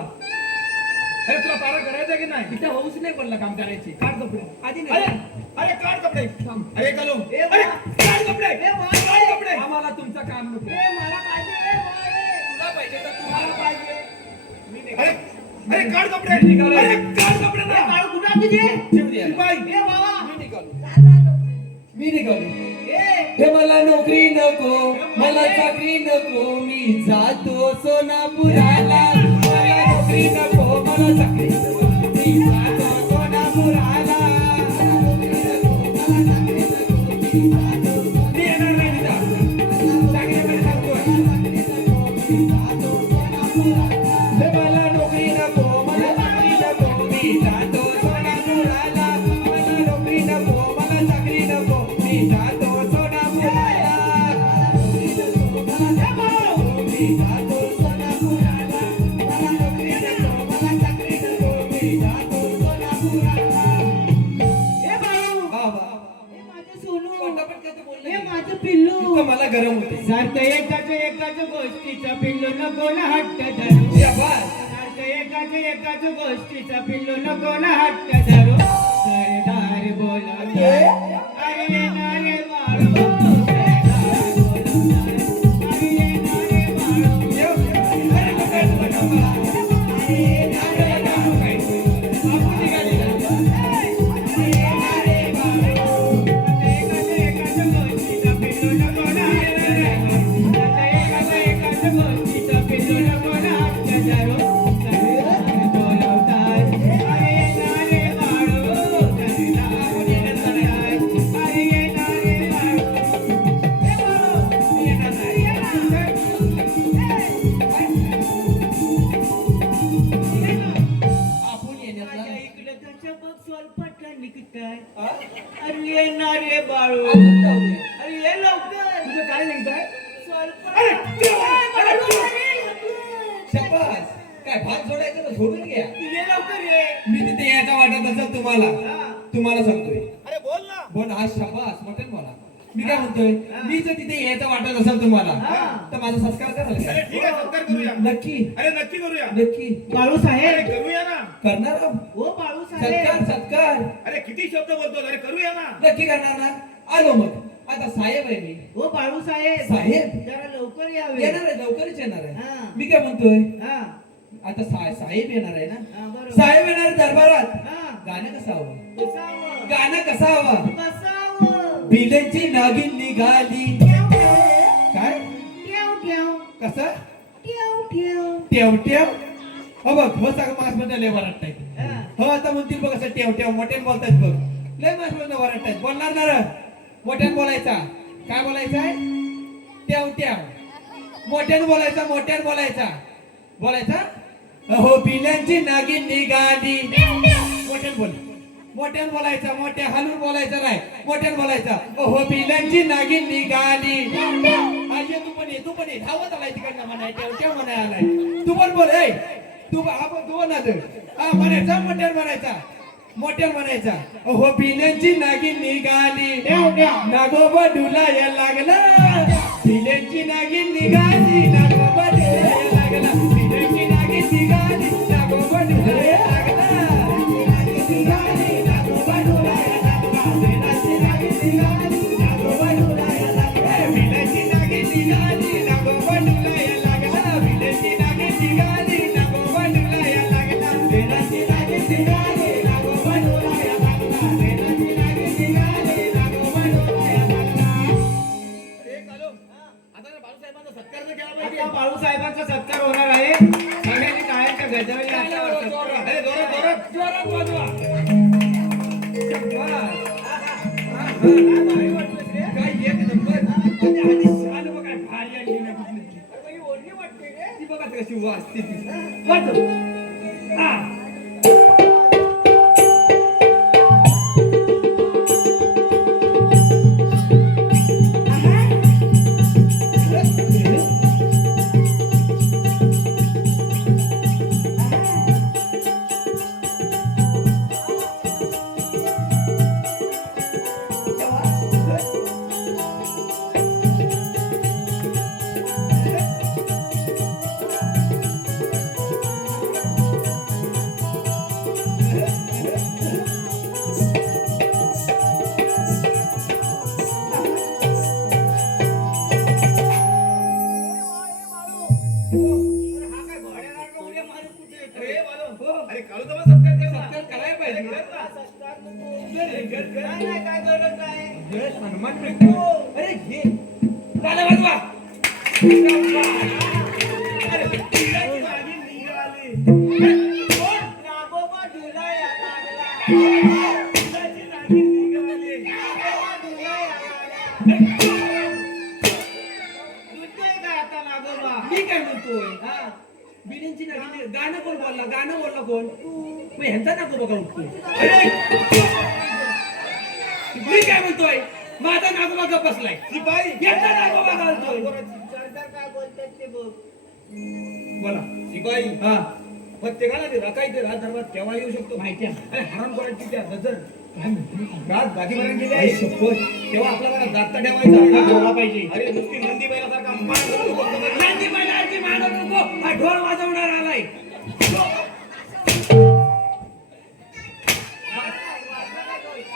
अरे, तुला पारा करायचा की नाही? तिथे हौस नाही पडला काम करायची काढ कपडे. आधी अरे, नाही अरे, काढ कपडे. थांब. अरे, घालू. ए, अरे, वा. काढ कपडे. काढ कपडे. आम्हाला तुमचं काम नको ए, मला पाहिजे, ए, बाळे. तुला पाहिजे तर तुम्हाला पाहिजे अरे, अरे, काढ कपडे. निघालो. अरे, काढ कपडे ना. बाळ कुठं आहे तुझे? ठेवू द्या शिपाई. ए, बाबा. मी निघालो जा, जा, जा. मी निघालो ए, हे मला नोकरी नको मला चाकरी नको मी जातो सोनापुराला मला नोकरी नको मला चाकरी नको मी जातो सोनापुराला मला नोकरी नको मला चाकरी नको मी जातो मी येणार नाही तिथं चांगल्याकडे सांगतोय हे मला नोकरी नको मला चाकरी नको मी जातो सोनापुराला मला नोकरी नको मला चाकरी नको मी जातो सोनापुराला मी जातो सोनापुराला मला नोकरी नको मला चाकरी नको मी जातो सोनापुराला ए, बाळू. बाबा ए, माझं सोनू. पटापट काय ते बोलले ए, माझं पिल्लू. इतकं मला गरम होते सारखं एकाच गोष्टीचा पिल्लू नको ना हट्ट धरू शाबास. सारखं एकाच गोष्टीचा पिल्लू नको ना हट्ट धरू सरदार बोलवतो अरे येणारे बाळू सरदार बोलवतो अरे येणारे बाळू आपण येण्यातला माझ्या इकडे त्याच्या बघ स्वल्पटला निघताय. हा? अरे येणार रे बाळू. अजून जाऊ दे. अरे ये लवकर. तुझं काय निघताय शपथ काय भात जोडायचं तर जोडून घ्या ये लवकर ये. मी तिथे यायचा वाटत असेल तुम्हाला तुम्हाला सांगतोय अरे बोल ना. बोल हा शाबास मोठ्याने बोला मी काय म्हणतोय मी जर तिथे यायचं वाटत असेल तुम्हाला तर माझा संस्कार कराल अरे का? ठीक आहे सत्कार करूया नक्की अरे नक्की करूया नक्की बाळू अरे साहेब. करूया ना करणार आहो. हो बाळू सत्कार साहेब. सत्कार अरे किती शब्द बोलतो अरे करूया ना नक्की करणार ना आलो मग आता साहेब आहे मी हो बाळू साहेब. साहेब जरा लवकर यावे. येणार आहे लवकरच येणार आहे हा. मी काय म्हणतोय हा आता साहेब येणार आहे ना हा, बरोबर. साहेब येणार दरबारात हा. गाणं कसं हवं कसावं. गाणं कसं हवं कसावं. भिलेची नागिन निघाली ट्याव, ट्याव. काय ट्याव, ट्याव. कसं ट्याव, ट्याव. टेव टेव हो बघ हो सगळं मास मध्ये लय वरटताय हा. हो आता म्हणतील बघ असं टेव टेव मोठ्याने बोलतायत बघ लय मास मध्ये वरटतायत बोलणार ना रे मोठ्याने बोलायचा काय बोलायचं आहे टेव टेव मोठ्याने बोलायचा मोठ्याने बोलायचा हो पिल्यांची नागिन निघाली मोठ्याने बोल मोठ्याने बोलायचा मोठ्या हलून बोलायचं नाही मोठ्याने बोलायचा हो पिल्यांची नागिन निघाली आज ये तू पण ये धावत आलाय तिकडनं म्हणाय टेव म्हणाय आलाय तू पण बोल ए तू आपण तू ना हा म्हणायचा मोठ्याने म्हणायचा हो पिल्यांची नागिन निघाली नागोबा डुलाया लागला पिल्यांची नागिन निघाली नागोबा डुलाया लागला पिल्यांची नागिन निघाली नागोबा डुलाया लागला पिल्यांची नागिन निघाली नागोबा डुलाया लागला पिल्यांची नागिन निघाली नागोबा डुलाया लागला पिल्यांची नागिन निघाली नागोबा डुलाया लागला पिल्यांची नागिन निघाली नागोबा डुलाया लागला पिल्यांची नागिन निघाली नागोबा डुलाया लागला अरे कालो आता ना बाळूसाहेबांचा सत्कार तर केला पाहिजे आता बाळू साहेबांचा सत्कार होणार आहे. सगळ्यांनी टाळ्यांच्या गजराने आपला सत्कार. अरे जोरात जोरात वाजवा काय भारी वाटलं रे. काय एक नंबर आणि आधी आलं बघ काय भारी आली ना कुठली ती. अरे ही ओढणी वाटते रे. ती बघा कशी वाजते ती वाजव. हा अरे बाळू अरे कालो तर सत्कार कर ना सत्कार करायला पाहिजे. अरे कर ना. सत्कार अरे कर नाही नाही काय गरज नाही. जय हनुमान भेटतो. अरे घे चाले वाजवा अरे पिल्लाची नागिन निघाली नागोबा डुलाया लागला. पिल्लाची नागिन निघाली नागोबा डुलाया लागला. दुसरं काय आता नागोबा. मी काय म्हणतोय हा. बिलींची नागिन गाणं कोण बोलला कोण मग ह्यांचा नको बघा उठतोय मी काय म्हणतोय माझा नागोबा गप बसलाय शिपाई यांचा नागोबा घालतोय सरदार काय बोलतात ते बघ. बोला शिपाई हा प्रत्येकाला ते राखायचे राज दरबार केव्हा येऊ शकतो माहिती आहे अरे हराम करायची त्या नजर काय म्हणते? रात गादीपर्यंत गेली आई आहे शपथ. तेव्हा आपल्याला दात ठेवायचा ठेवला पाहिजे. अरे नुसती नंदी बैलासारखा मान नांदी बैलाची मानव नको हा ढोल वाजवणार आलाय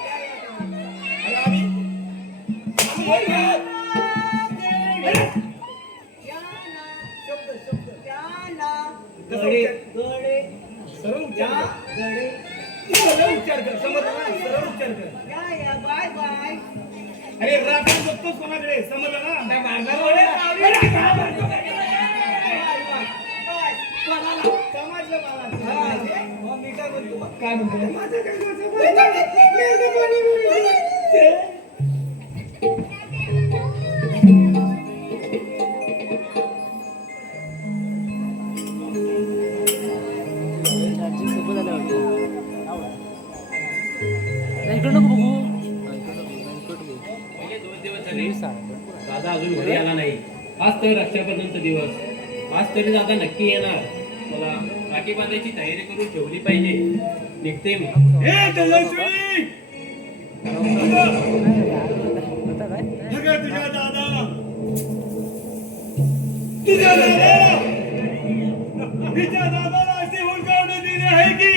अरे आम्ही गडे गडे सरळ उच्चार या कर. गडे सरळ उच्चार कर, समजलं ना? सरळ उच्चार कर. या बाय बाय अरे राखण बघतोस कोणाकडे, समजलं ना? त्या मारणारे अरे, काय म्हणतो? समजलं मला मग मी काय बोलतो काय म्हणतो? माझं काय डोकं माझं पाणी बोलतो. चार्जिंग सोबत आलं वाटतं. नाही, इकडं नको बघू. हा, इकडं नको, नाही, इकडं बघू. पहिले 2 दिवस झाले सांग. दादा अजून घरी आला नाही. आज तर रक्षाबंधनचा दिवस. आज तरी दादा नक्की येणार. मला राखी बांधायची तयारी करून ठेवली पाहिजे. निघते मी. ए, तेजस्वी! आता काय? अगं, तुझ्या दादाला तिच्या दादाला अशी हुलकावणी दिली आहे की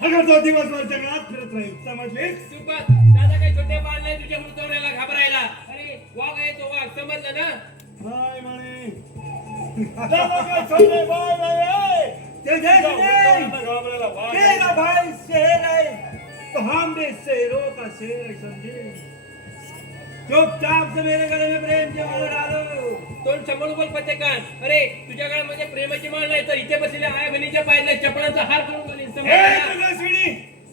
अगं तो दिवसभर जगात फिरत राहील, समजलीस? सुपात दादा काही छोटे बाळ नाही तुझ्या मृतवऱ्याला घाबरायला. अरे वाघ आहे तो वाघ, समजलं ना? काय म्हणे दादा काय छोटे बाळ नाही आहे. घाबरायला वाघ आहे. मेरा भाई शेर है तो हम भी शेरों का शेर है, समझे? चुपचाप से मेरे गले में प्रेम की माला डालो. तोंड समोर बोल पत्तेकान. अरे तुझ्या गळ्यामध्ये प्रेमाची माळ नाही तर इथे बसलेल्या आया बहिणीच्या पायातल्या चपळांचा हार करून बोलीन, ए, समजलं ना? तेजस्विनी!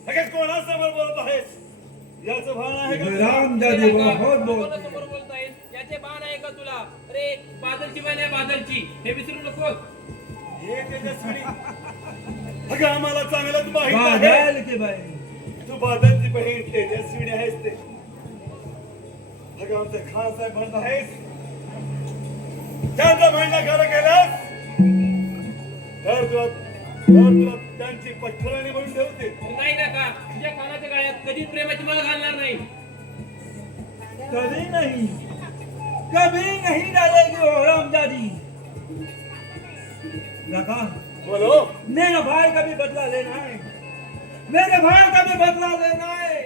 अगं, कोणासमोर बोलत आहेस? याचं भान आहे का तुला? रामजादी बहुत बोल. कोणासमोर बोलताय? याचे बाण आहे का तुला? अरे बादलची बाण आहे, बादलची. हे विसरू नको. हे तेजस्विनी, अगं आम्हाला चांगलंच माहित आहे बादल के भाई. तू बादलची बहीण तेजस्विनी आहेस ते. अगं आमचे खान साहेब म्हणत आहेस त्यांचं म्हणणं खरं केलंस तर तुला त्यांची पठ्ठराणी म्हणून ठेवते. नाही नका. तुझ्या कानाच्या गळ्यात कधीच प्रेमाची माळ घालणार नाही. कभी नहीं डालेगी वो हरामजादी. लगा बोलो. मेरा भाई का भी बदला लेना है. मेरे भाई का भी बदला लेना है.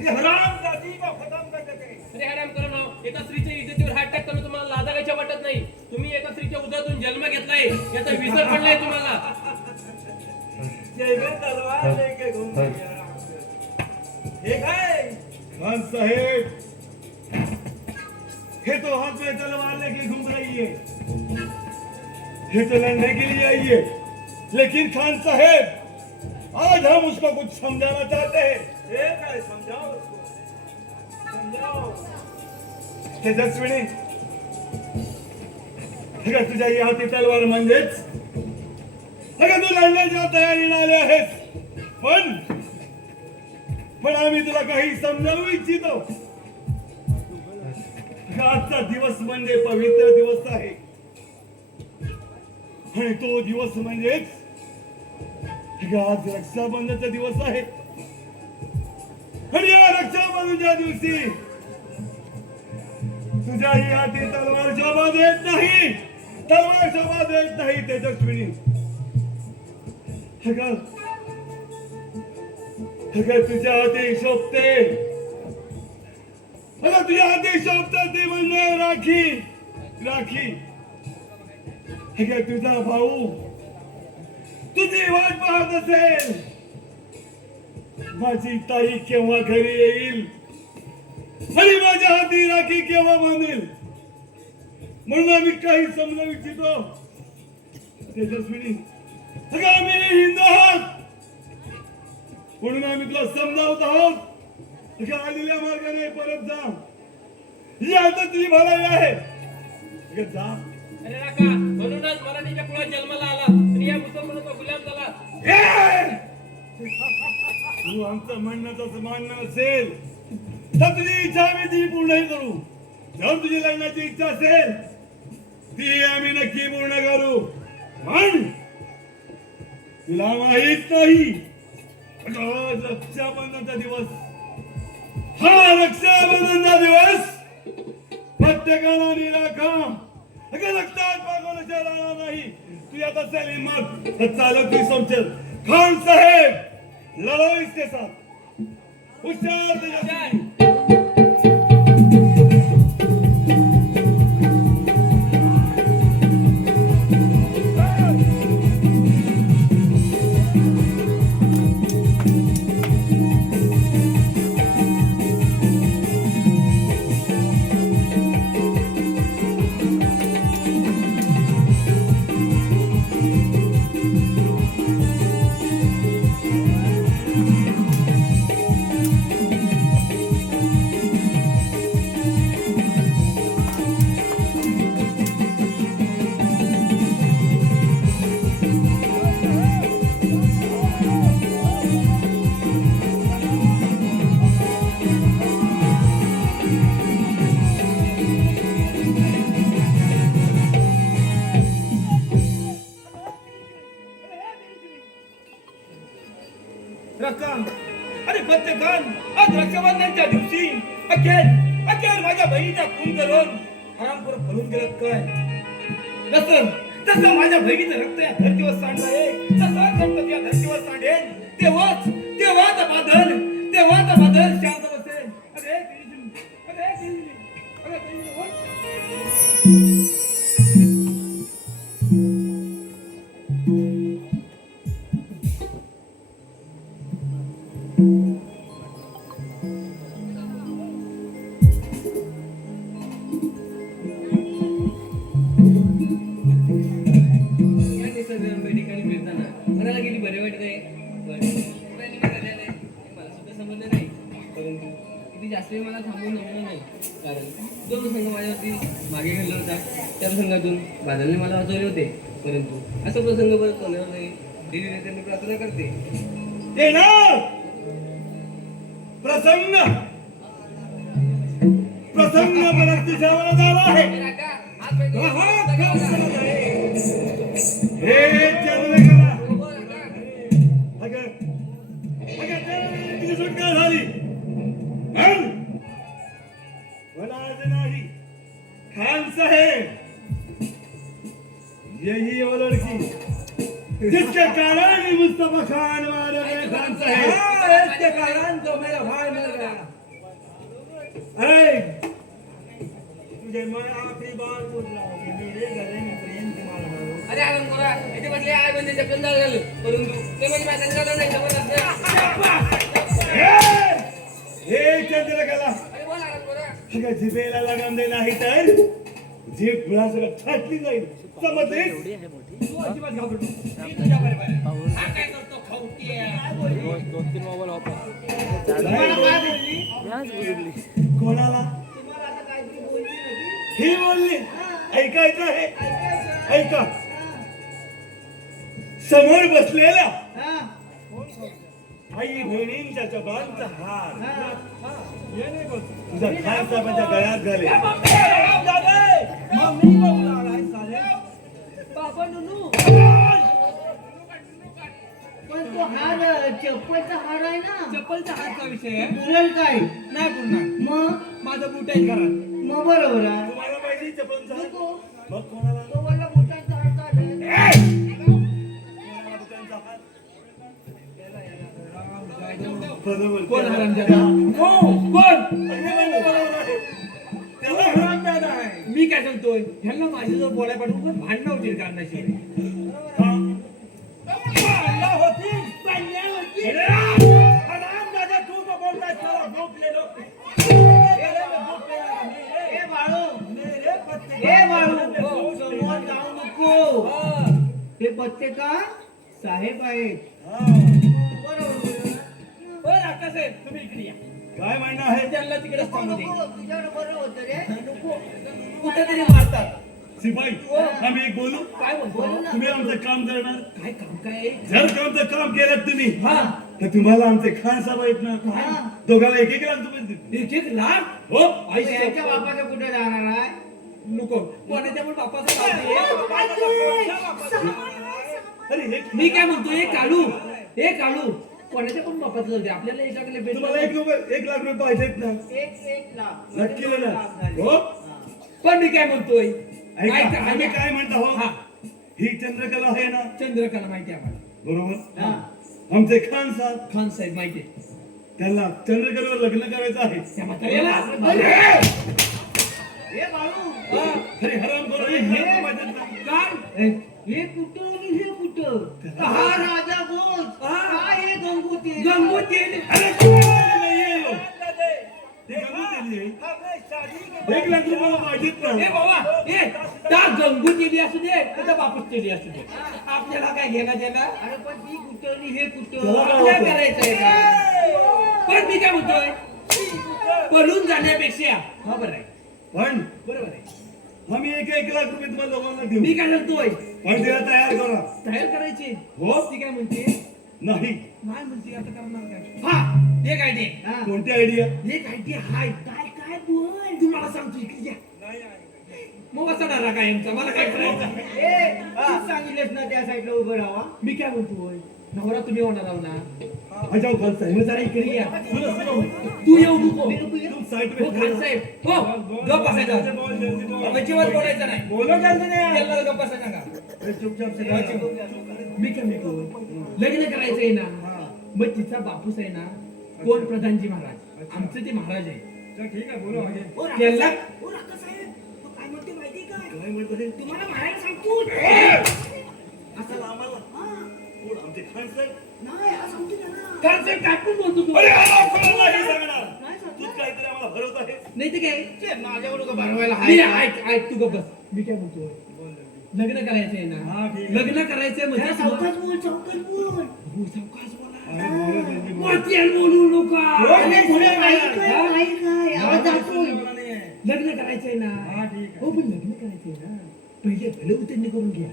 ये हरामजादी को खत्म कर देंगे. अरे हराम करू ना. एका स्त्रीच्या इज्जतीवर हात टाकताना तुम्हाला लाजागायच्या वाटत नाही. तुम्ही एका स्त्रीच्या उदरातून जन्म घेतलाय याचा विसर पडलाय तुम्हाला. जेब में तलवार लेके घूम रही है. ठीक है. खान साहेब ये तो हाथ में तलवार लेके घूम रही है. ये तो लड़ने के लिए आई है. लेकिन खान साहेब आज हम उसको कुछ समझाना चाहते हैं. ठीक है, समझाओ उसको. समझाओ. तेजस्विनी, अगं तुझ्या या हाती तलवार म्हणजेच अगं तू लढण्याच्या तयारीने आले आहेस. पण आम्ही तुला काही समजावू इच्छितो. अगं, आजचा दिवस म्हणजे पवित्र दिवस आहे आणि तो दिवस म्हणजेच अगं आज रक्षाबंधनचा दिवस आहे आणि या रक्षाबंधनच्या दिवशी तुझ्याही हाती तलवार शोभा देत नाही. तलवार शोभा देत नाही तेजस्विनी. अगं तुझ्या हाती शोभते. अगं तुझ्या हाती शोभते ते म्हणजे राखी. राखी. अगं तुझा भाऊ तुझी वाट पाहत असेल. माझी ताई केव्हा घरी येईल आणि माझ्या हाती राखी केव्हा बांधेल म्हणून आम्ही काही समजावू इच्छितो. तेजस्विनी, अगं आम्ही हिंदू आहोत म्हणून आम्ही तुला समजावत आहोत. अगं आलेल्या मार्गाने परत जा. ही आता तुझी भलाई आहे. अगं जा. अरे नका. म्हणूनच मराठीच्या कुळात जन्माला आला आणि या मुसलमानाचा गुलाम झाला. तू आमचं म्हणण्याचं मान्य असेल तर तुझी इच्छा आम्ही ती पूर्ण करू. जर तुझी लढण्याची इच्छा असेल ती आम्ही नक्की पूर्ण करू. पण तुला माहित नाही आज रक्षाबंधनचा दिवस. हा रक्षाबंधनचा दिवस प्रत्येकाला निराखा. अगं रक्तात पागवल्याच्या राहणार नाही. तू यात असेल हिम्मत तर चालक तू समजेल. खान साहेब लढो इसके साथ. हुशार तेजस्वी. रक्कम अरे प्रत्येकान आज रक्षाबंधनच्या दिवशी अखेर माझ्या बहिणीचा खून करून हरामखोर पळून गेलं काय तसं माझ्या बहिणीचं रक्त या धरतीवर सांडलं आहे तसं रक्त या धरतीवर सांडेल तेव्हाच बादल शांत बसेल अरे कृष्ण अरे या निसर्गरम्य ठिकाणी फिरताना मनाला किती बरे वाटते मला सुद्धा समजलं नाही परंतु किती जास्त वेळ मला थांबवून जमलं नाही कारण जो प्रसंग माझ्यावरती मागे घडला होता त्या प्रसंगातून बादलने मला वाचवले होते परंतु असा प्रसंग परत कोणावर नाही देवीने त्यांनी प्रार्थना करते ते ना प्रसंग परत दिशावर झाला आहे राजा, हात पाय धुवा. हे चंद्रकला हो, राजा. अगं तुझी सुटका झाली पण मला आज नाही खान साहेब यही वो लड़की जिसके कारण मुस्तफा खान मारे गए खान साहेब इसके कारण तो मेरा भाई मर गया अरे तुझे मैं आखिरी बार बोल रहा हूँ कि मेरे गले में प्रेम की माला डालो अरे आनंद करा इथे म्हटले आय म्हणजे जपन झालं परंतु ते म्हणजे माझ्या झालं नाही जबरदस्त हे चंद्रकला अरे बोल आनंद करा अगं जिभेला लगाम दे नाही तर जीभ गुळा सगळं छाटली जाईल समजले एवढी आहे मोठी तू अजिबात घाबरू नको मी तुझ्या बरोबर आहे. हा काय करतो खाऊतीये 2-3 मोबाईल वापर तुम्हाला काय बोलली ह्याच बोलली कोणाला तुम्हाला आता काहीतरी बोलली होती ही बोलली ऐकायचं आहे ऐका समोर बसलेला हा आई बहिणींच्या जबांचा हार तुझा खान साहेबांच्या गळ्यात घाले मग मी बघू लागलाय साले बाबा नुनू पण तो हार चप्पलचा हार आहे ना चप्पलचा हातचा विषय आहे पुरेल काय नाही पुरणार मग माझं बुट आहे घरात मग बरोबर आहे तुम्हाला पाहिजे चपलांचा हार? नको. मग कोणाला तो वरला बुटांचा हार काढेल कोणाला बुटांचा हार? बरोबर. कोण हरामजादा कोण बरोबर आहे. त्याला हरामजादा आहे मी काय सांगतोय ह्यांना माझ्याजवळ बोलाय पाठवून पण भांडणं होतील कारणाशी हा. ए बाळू ए बाळू समोर जाऊ नको हे पत्ते का साहेब आहेत बरोबर बरं आकाश साहेब तुम्ही इकडे या काय म्हणणं आहे त्यांना तिकडेच थांबू दे तुझ्यावर बरं होतं रे कुठेतरी मारतात शिपाई आम्ही एक बोलू काय म्हणतो तुम्ही आमचं काम करणार काय काम काय आहे? जर का आमचं काम केलं तुम्ही हा तर तुम्हाला आमचे खान साहेब आहेत ना हा. दोघाला एक लाख रुपये देतील. 1 लाख हो आई यांच्या बापाचं कुठे जाणार आहे नको कोणाच्या पण बापाचं नाव नाही. अरे हे मी काय म्हणतो हे कालू कोणाच्या पण बापाचं जाऊ दे आपल्याला एकाकडे भेट तुम्हाला एक लाख रुपये पाहिजेत ना एक लाख नक्की ना लाख झाले. हो पण मी काय म्हणतोय ऐका आम्ही काय म्हणतो हा हो ही चंद्रकला आहे ना चंद्रकला माहिती आहे आम्हाला बरोबर हा. आमचे खान साहेब खान साहेब माहिती आहे त्यांना चंद्रकलेवर लग्न करायचं आहे त्या म्हाताऱ्याला हे बाळू हा. अरे हराम करू हे माझ्यात नाही. काय हे कुठं आणि हे कुठं हा राजा बोल काय हे गंगोती गंगोती अरे कोण नाहीये हो. ते गंगोती आहे. 1 लाख रुपये पाहिजेत ना ए बाबा त्या गंगोती असू दे त्याचा बापूस तेली असू दे आपल्याला काय घेणं देणं अरे पण ती कुठं आणि हे कुठं त्याला काय आपल्या होतं? करायचंय का पण मी काय म्हणतोय पळून जाण्यापेक्षा बरोबर आहे पण बरोबर आहे आम्ही 1 लाख रुपये तुम्हाला दोघांना देऊ मी काय सांगतोय पण तिला तयार करा तयार करायची हो ती काय म्हणते नाही नाही म्हणते आता करणार काय हा ते काय ते हा. कोणती आयडिया हे काय ते हाय काय काय बोल तुम्हाला सांगतो इकडे या मग असा काय आमचा मला काय करायचं ए तू सांगितलेस ना त्या साईडला उभं राहा मी काय म्हणतोय नवरा तुम्ही होणार आहो ना अजाव खान साहेब मग जरा इकडे या सुनो सुनो तू येऊ नको तुम साइड हो में खान साहेब हो गप बसायचं अजिबात बोलायचं नाही बोलो जल्दी नहीं त्याला गप बसायचं का चुपचाप से मी काय म्हणतो लग्न करायचंय ना मग तिचा बापूस आहे ना कोण प्रधानजी महाराज आमचे ते महाराज आहे ठीक है बोलो आगे त्याला ओ राका साहेब तो काय म्हणते माहिती काय तुम्हाला म्हणायला सांगतो असं आम्हाला कोण आमचे खान साहेब नाही हा सांगतो ना खान साहेब काय पण बोलतो तू अरे आम्हाला कोणाला नाही सांगणार तूच काहीतरी आम्हाला भरवत आहे नाही ते काय छे, माझ्यावर उगा भरवायला मी हाय ऐक तू गप बस मी काय म्हणतो लग्न करायचंय हा, ना ठीक आहे. लग्न करायचंय म्हणजे जरा सावकाश बोल सावकाश बोल हो, सावकाश बोला अरे बोलो जल्दी बोलो मोठ्यानं बोलू नका अरे थोडं माईक काय आवाज जातोय बोला नहीं है लग्न करायचंय ना हाँ ठीक है हो पण लग्न करायचंय ना पहिले भले उतरणी करून घ्या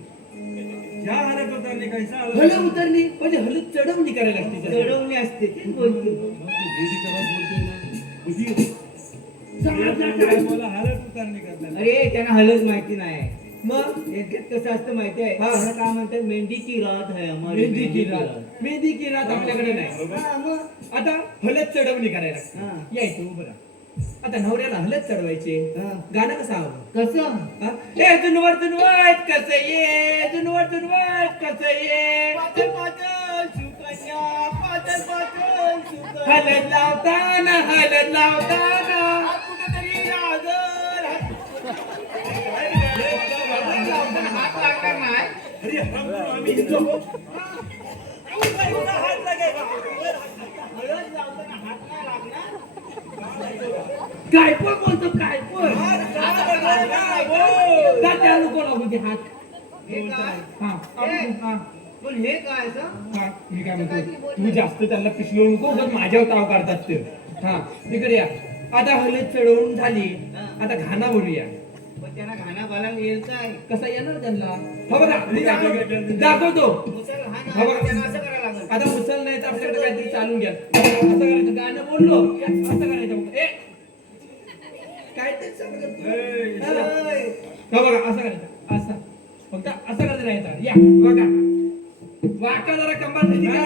क्या हालत उतरने कैसा हालत भले उतरणी म्हणजे हलत चढवणी करायला लागते चढवणी असते तेच बोलतो बोला हालत उतरने करता अरे त्यांना हलत माहिती नाही मग याच्यात कसं असतं माहिती आहे हा. त्यांना काय म्हणतात मेहंदी की रात है हमारी मेहंदी की रात मेहंदी की रात आपल्याकडे नाही हा, मग आता हलत चढवणी करायला लागते हा. यायचं उभं राहा. आता नवऱ्याला हलत चढवायचे हा. गाणं कसं हवं कसं हा? ए जुनवट कसं ये जुनवट कसं ये पातळ पातळ सुकन्या पातळ पातळ सुकन्या हलत लावताना हात कुठेतरी रागर हात लागणार नाही अरे हम आम्ही हिंदू आहोत. हात लागेल हळद लावताना हात नाही लागणार काय पण बोलतो काय पण का त्या लोकांना म्हणजे हात हे काय हा हा पण हे काय असं हा, मी काय म्हणतो तू जास्त त्यांना पिसलो नको उगाच माझ्यावर ताव काढतात ते हा इकडे या आता हलत चढवून झाली आता घाना भरूया पण त्यांना घाणा घालायला येईल काय कसा येणार त्यांना हो बघा मी दाखवतो मुसल हा हा बघा. ना त्यांना असं करायला लागेल आता मुसल नाही तर आपल्याकडे काहीतरी चालून घ्या असं करायचं गाणं बोललो की असं करायचं ए काहीतरी सांगत हो बघा असं करायचं असं फक्त असं करत राहायचं या बघा वाका जरा कंबर भीती करा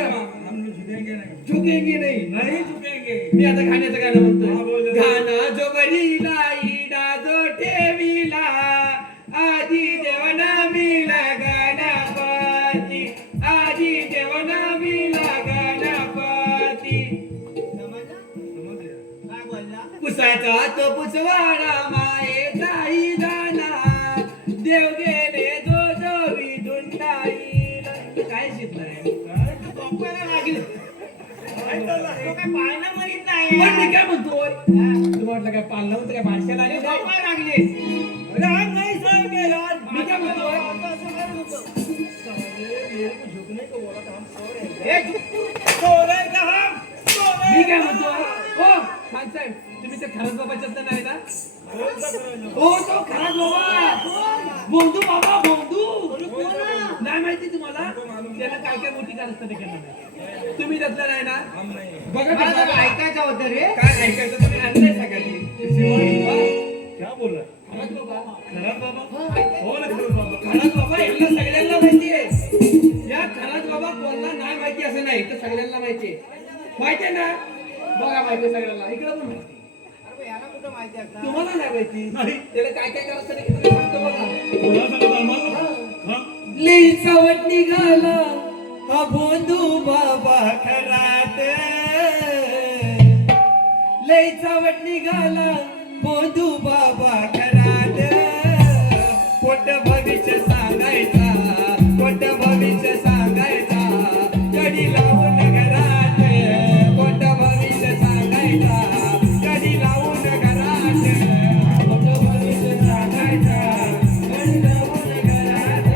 हम लोग झुकेंगे नहीं झुकेंगे नाही नहीं झुकेंगे मी आता गाण्याचं गाणं हा, म्हणतोय बोल. गाणं जो बरीला इडा जो ठेविला आधी देवना मिला गणपती आधी देवना मिला गणपती काय बोलला पुसाचा तो पुसवाडा मायेचा दाना देव गेले जो जो विधून काय शिकलाय डोक्याला लागेल तो काय पाळणा म्हणत नाही पण मी काय म्हणतोय तुम्ही म्हटलं काय पालना होतं काय भाषेला आले काय डोक्याला लागले राम नहीं सांगे यार मी काय म्हणतोय झुकने को बोला था हम सो रहे हैं हे सो रहे का हम सो रहे मी काय म्हणतोय हो खान साहेब तुम्ही ते खरंच बाबाच्यात तर नाही ना हो तो खरंच बाबा बोंधू बाबा बोंधू नाही माहिती तुम्हाला त्याला काय काय मोठी कारस्थाने केलं नाही तुम्ही त्यातलं नाही ना बघा मला कसं जरा ऐकायचं होतं रे काय ऐकायचं तुम्ही आणलंय सगळ्यांनी क्या बोल रहा है खरंच बाबा खराब बाबा हो ना खराब बाबा खरंच बाबा यांना सगळ्यांना माहिती आहे या खरंच बाबा कोणाला नाही माहिती असं नाही तर सगळ्यांना माहिती आहे माहिती आहे ना बघा माहिती आहे सगळ्यांना इकडं पण माहिती अरे याला कुठं माहिती असणार तुम्हाला नाही माहिती नाही. त्याला काय काय कारस्थाने केलं ते सांगतो बघा बोला सांगत आम्हाला हा लई सावट निघाला हा बोंधू बाबा खरात लई सावट निघाला बोंधू बाबा खरात खोट भविष्य सांगायचा खोट भविष्य सांगायचा कडी लावून घरात खोट भविष्य सांगायचा कडी लावून घरात खोट भविष्य सांगायचा कडी लावून घरात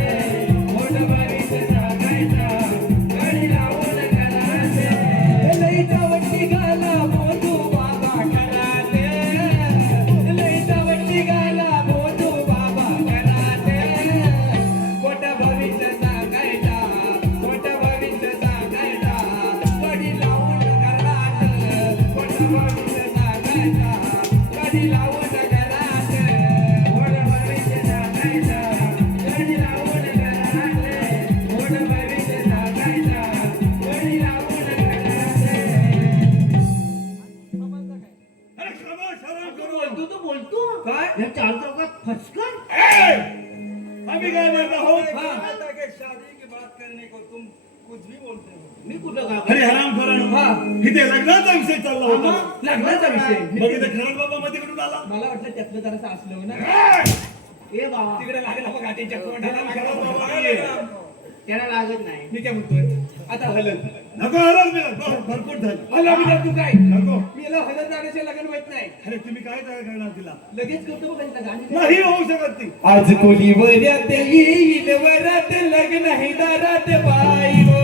खोट भविष्य सांगायचा कडी लावून घरात लई सावट निघाला बोंधू बाबा खरात लई सावट निघाला मी कुठं का अरे हराम खरान इथे लग्नाचा विषय चालला होता लग्नाचा विषय मग इथे खरण बाबा मध्ये कुठून आला मला वाटलं त्यातलं जरासं असलं ना ए बाबा तिकडे लागला बघा त्यांच्या तोंडाला खरण लागला. बाबा आहे. त्याला लागत नाही मी काय म्हणतोय आता हलल नको हराम बिराम. भरपूर झाली हल्ला बिला तू काय नको मी याला हलत जाण्याचे लग्न माहित नाही अरे तुम्ही काय तयार करणार तिला लगेच करतो बघा तिला गाणी नाही होऊ शकत ती आज कोणी वऱ्यात येईल वरात लग्न आहे दारात बाई गो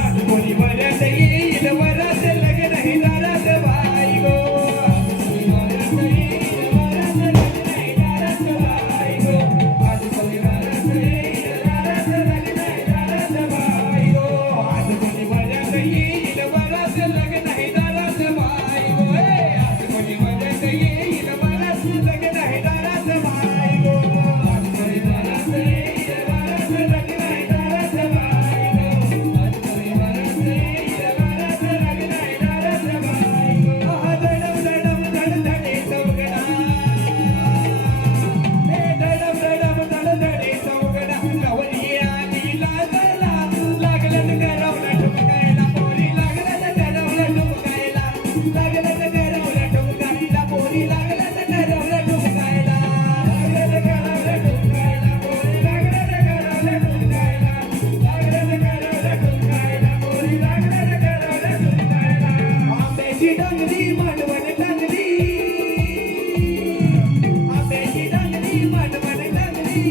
आज कोणी वऱ्यात येईल वरात लग्न आहे दारात बाई गो आज कोणी वऱ्यात येईल वरात लग्न आहे दारात बाई गो आज कोणी वऱ्यात येईल वरात लग्न आहे दारात बाई गो आज कोणी वऱ्यात येईल वरात लग्न आहे दारात बाई गो आज कोणी वऱ्यात येईल वरात लग्न आहे दारात बाई गो आज कोणी वऱ्यात येईल वरात लग्न आहे दारात बाई गो आज कोणी वऱ्यात येईल वरात लग्न आहे दारात बाई गो धडम धडम धडधडे चौघडा हे धडम धडम धडधडे चौघडा गवरी आली लागला लागलं गरवला ठुमकायला पोरी लागलं गरवला ठुमकायला लागलं गरवला ठुमकायला पोरी लागलं गरवला ठुमकायला लागलं गरवला ठुमकायला पोरी लागलं गरवला ठुमकायला लागलं गरवला ठुमकायला पोरी लागलं गरवला ठुमकायला आंब्याची डंगरी मांडवण टांगली आंब्याची डंगरी मांडवण टांगली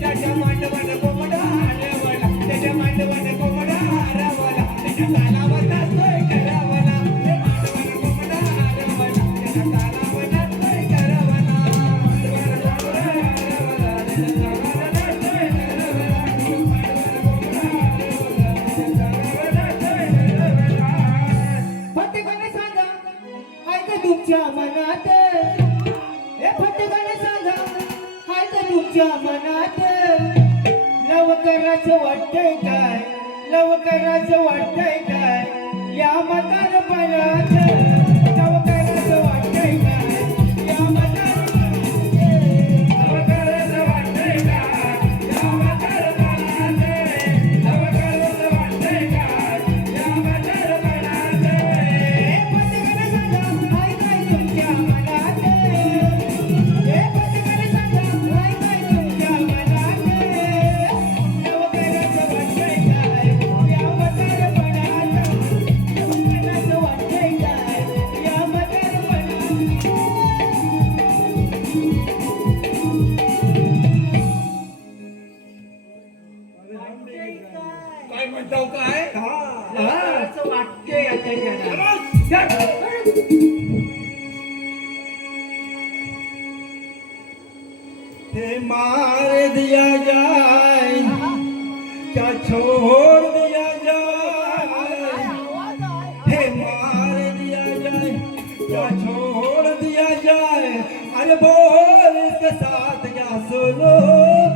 त्याच्या मांडवण कोंबडा हरवला त्याच्या मांडवण कोंबडा हरवला त्याच्या तालावर नाचतोय करवला ते मांडवण कोंबडा हरवला त्याच्या तालावर नाचतोय करवला मांडवण कोंबडा हरवला त्याच्या तालावर नाचतोय करवला मांडवण कोंबडा हरवला त्याच्या तालावर नाचतोय करवला फटकाने सांगा हाय का तुमच्या मनात ए फटकाने सांगा हाय का तुमच्या मनात लव करायचं वाटतंय काय लव करायचं वाटतंय काय या म्हातारपणात लव करायचं वाटतंय काय या म्हातारपणात लव करायचं वाटतंय काय या म्हातारपणात लव करायचं वाटतंय काय या म्हातारपणात ए फटकाने सांगा हाय काय तुमच्या मनात ए फटकाने सांगा हाय काय तुमच्या मनात लव करायचं वाटतंय काय या म्हातारपणात लव करायचं वाटतंय काय या म्हातारपणात काय म्हणताव काय असं वाटतंय आता जगात. ते मार दिया जाए क्या छोड़ दिया जाए हे मार दिया जाए क्या छोड़ दिया जाए अरे बोल इसके साथ क्या सुनो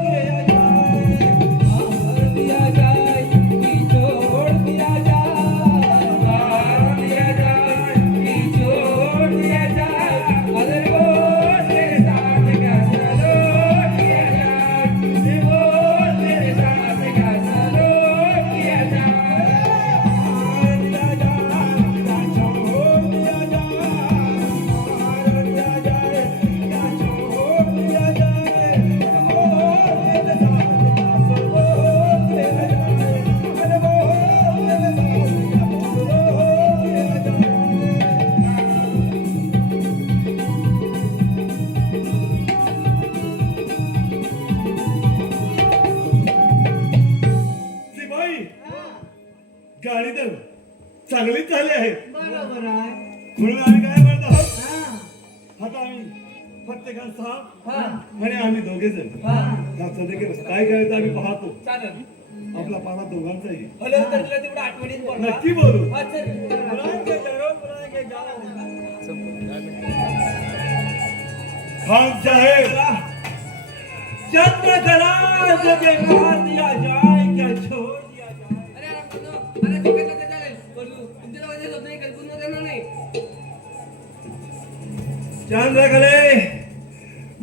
किया जाए मार दिया जाए कि छोड़ दिया जाए मार दिया जाए कि छोड़ दिया जाए अरे बोल तेरे साथ क्या सुनो किया जाए अरे बोल तेरे साथ क्या सुनो किया जाए मार दिया जाए क्या छोड़ दिया जाए मार दिया जाए क्या छोड़ दिया जाए अरे बोल तेरे साथ क्या सुनो किया जाए अरे बोल तेरे साथ क्या सुनो किया जाए बाई गाडी तर चांगलीच झाली आहे बरोबर आहे म्हणून आम्ही काय म्हणत आहोत हा आता आम्ही प्रत्येकाला साहेब हा आणि आम्ही दोघे जण काय करायचं आम्ही पाहतो चालेल आपला पाहणा दोघांचाही हलल तर तुला तेवढं आठवणीत बोलला नक्की बोलू हा, चल. खान साहेब चंद्रकला जब ये मार दिया जाए क्या छोड़ दिया जाए अरे आराम करतो. अरे ठीक आहे, चालेल, चालेल. बोलू. तुमच्या दोघांचे स्वप्न हे कल्पून देणार नाही. चंद्रकले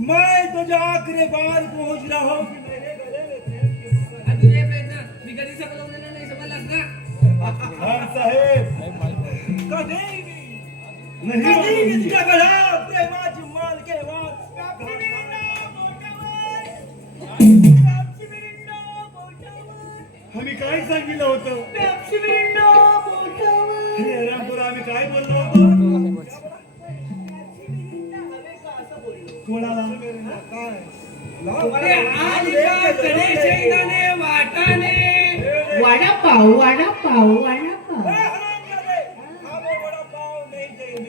मैं तुझे आखिरी बार पहुंच रहा हूँ कि मेरे गले में तेल की माला आणि तुझे प्रयत्न मी कधी सफल होऊन देणार नाही, समजलास ना? खान साहेब कधी नाही कधी तुझ्या घरात प्रेमाची मालके वाच आम्ही काय सांगितलं होतं पेप्सी मिरिंडा बोटावर. हे रामपुरा आम्ही काय बोललो होतो कोणाला ते आलीका चणे शेंगदाणे वाटाणे वडापाव वडापाव वडापाव.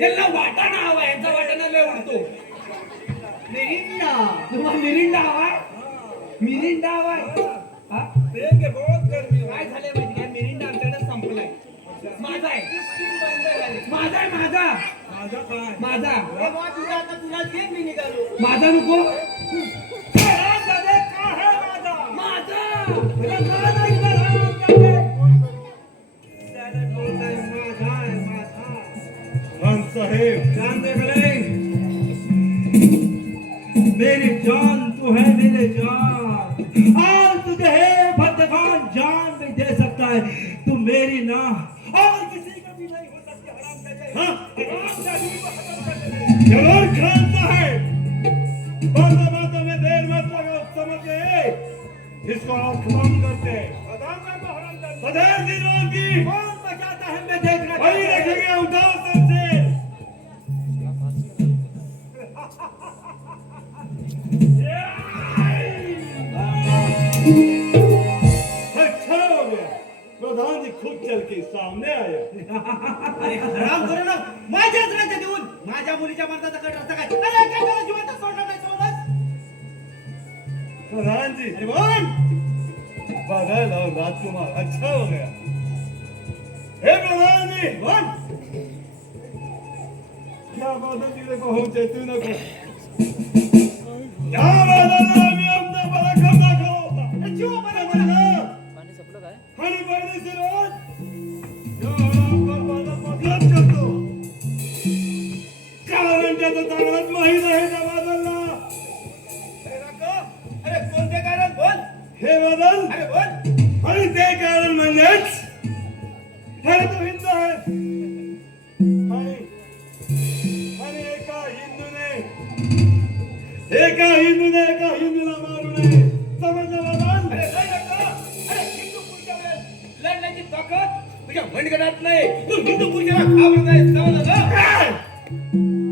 यांना वाटाणा हवा यांचा वाटाणा लय उडतो मिरिंडा. तुम्हाला मिरिंडा हवाय मिरिंडा हवाय हा? काय झालंय माहिती काय मिरिंडा आमच्याकडे संपलाय माझा आहे माझा आहे माझा तुला घे मी निघालो माझा नको खान साहेब जान देख ले मेरी जान तू है मेरे जान आज तुझे है फतेह खान जान भी दे सकता है तू मेरी ना और किसी का भी नहीं हो सकती जवान खान साहेब बातों में देर मत लगाओ समझ गए इसको आप खत्म करते पधार दिनों की कौन बचाता है मैं देखना वही चाहता हूं। रखेंगे उदास से अच्छा हो गया प्रधान जी खुद चल के सामने आया अरे हराम करू ना माझ्याच रस्ते देऊन माझ्या मुलीच्या मर्दाचा कट रस्ता काय अरे काय मला जिवंत सोडणार नाही सोडत प्रधान जी अरे बोल बादल और राजकुमार अच्छा हो गया हे प्रधान जी बोल क्या बादल जी को हो तू नको क्या बादल आम्ही आमचा बरा खर्च दाखवला होता अरे जीव मला मला पाणी संपलं काय आणि परदेशी रोज या आरामकर बादल बदलाच करतो कारण त्याचं चांगलंच माहीत आहे त्या बादलला अरे कोणते कारण बोल हे बादल अरे बोल आणि ते कारण म्हणजेच खरं तो हिंदू आहे आणि एका हिंदूने एका हिंदूला मारू नये समजलं बादल अरे लय नका अरे हिंदू पुरुषावर लढण्याची ताकद तुझ्या मनगटात नाही तू हिंदू पुरुषाला घाबरत नाही समजलं ना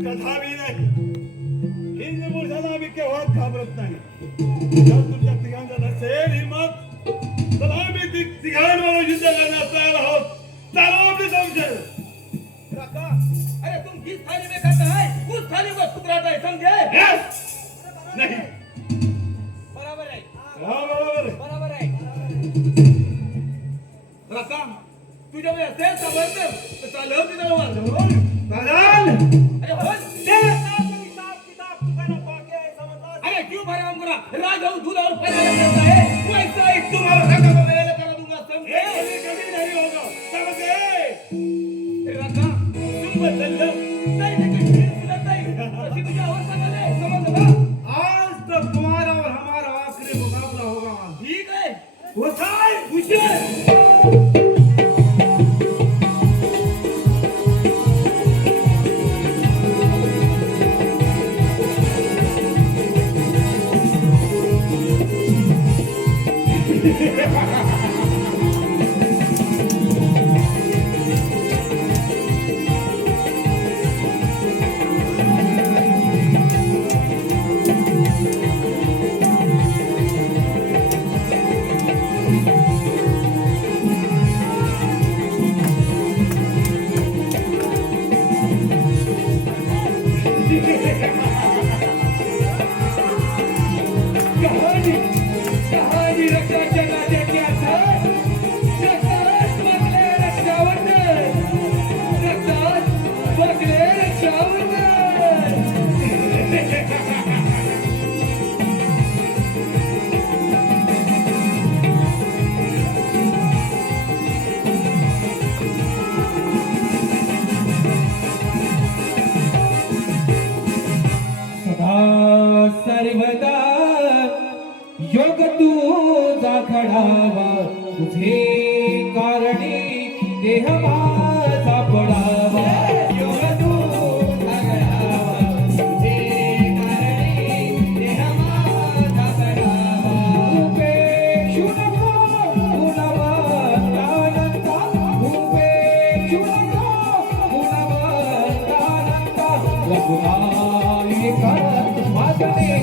कथावी नाही हिंदू पुरुषाला आम्ही केव्हाच घाबरत नाही जर तुमच्या तिघांचा नसेल हिंमत तर आम्ही तिघांवर युद्ध करण्यास तयार आहोत चालू आपली संशय काका अरे तुम जिस थाली में खाता है उस थाली को ठुकराता है समझे नाही बराबर आहे हा बरोबर आहे. बराबर आहे काका तुझ्यामध्ये असेल सामर्थ्य तर चालव तिथं वाजव बादल अरे बोल अरे क्यों भरे हम करा राज और दूल्हा और पैदा करता है वैसा ही तुम्हारा धक्का को मैं करा दूंगा समझे हे कधी नाही होगा समझे काका तुम बदल नहीं लेकिन फिर सुनत नहीं अशी तुझी अवस्था झाली समजलं ना आज तक तुम्हारा और हमारा आखिरी मुकाबला होगा ठीक आहे वो साल हुशार देह माझा पडावा योग दूत आगळावा हे कारणी देह माझा पडावा उपेक्षु नको गुणवंतानंता उपेक्षु नको गुणवंतानंता वगुणाने कर मागणे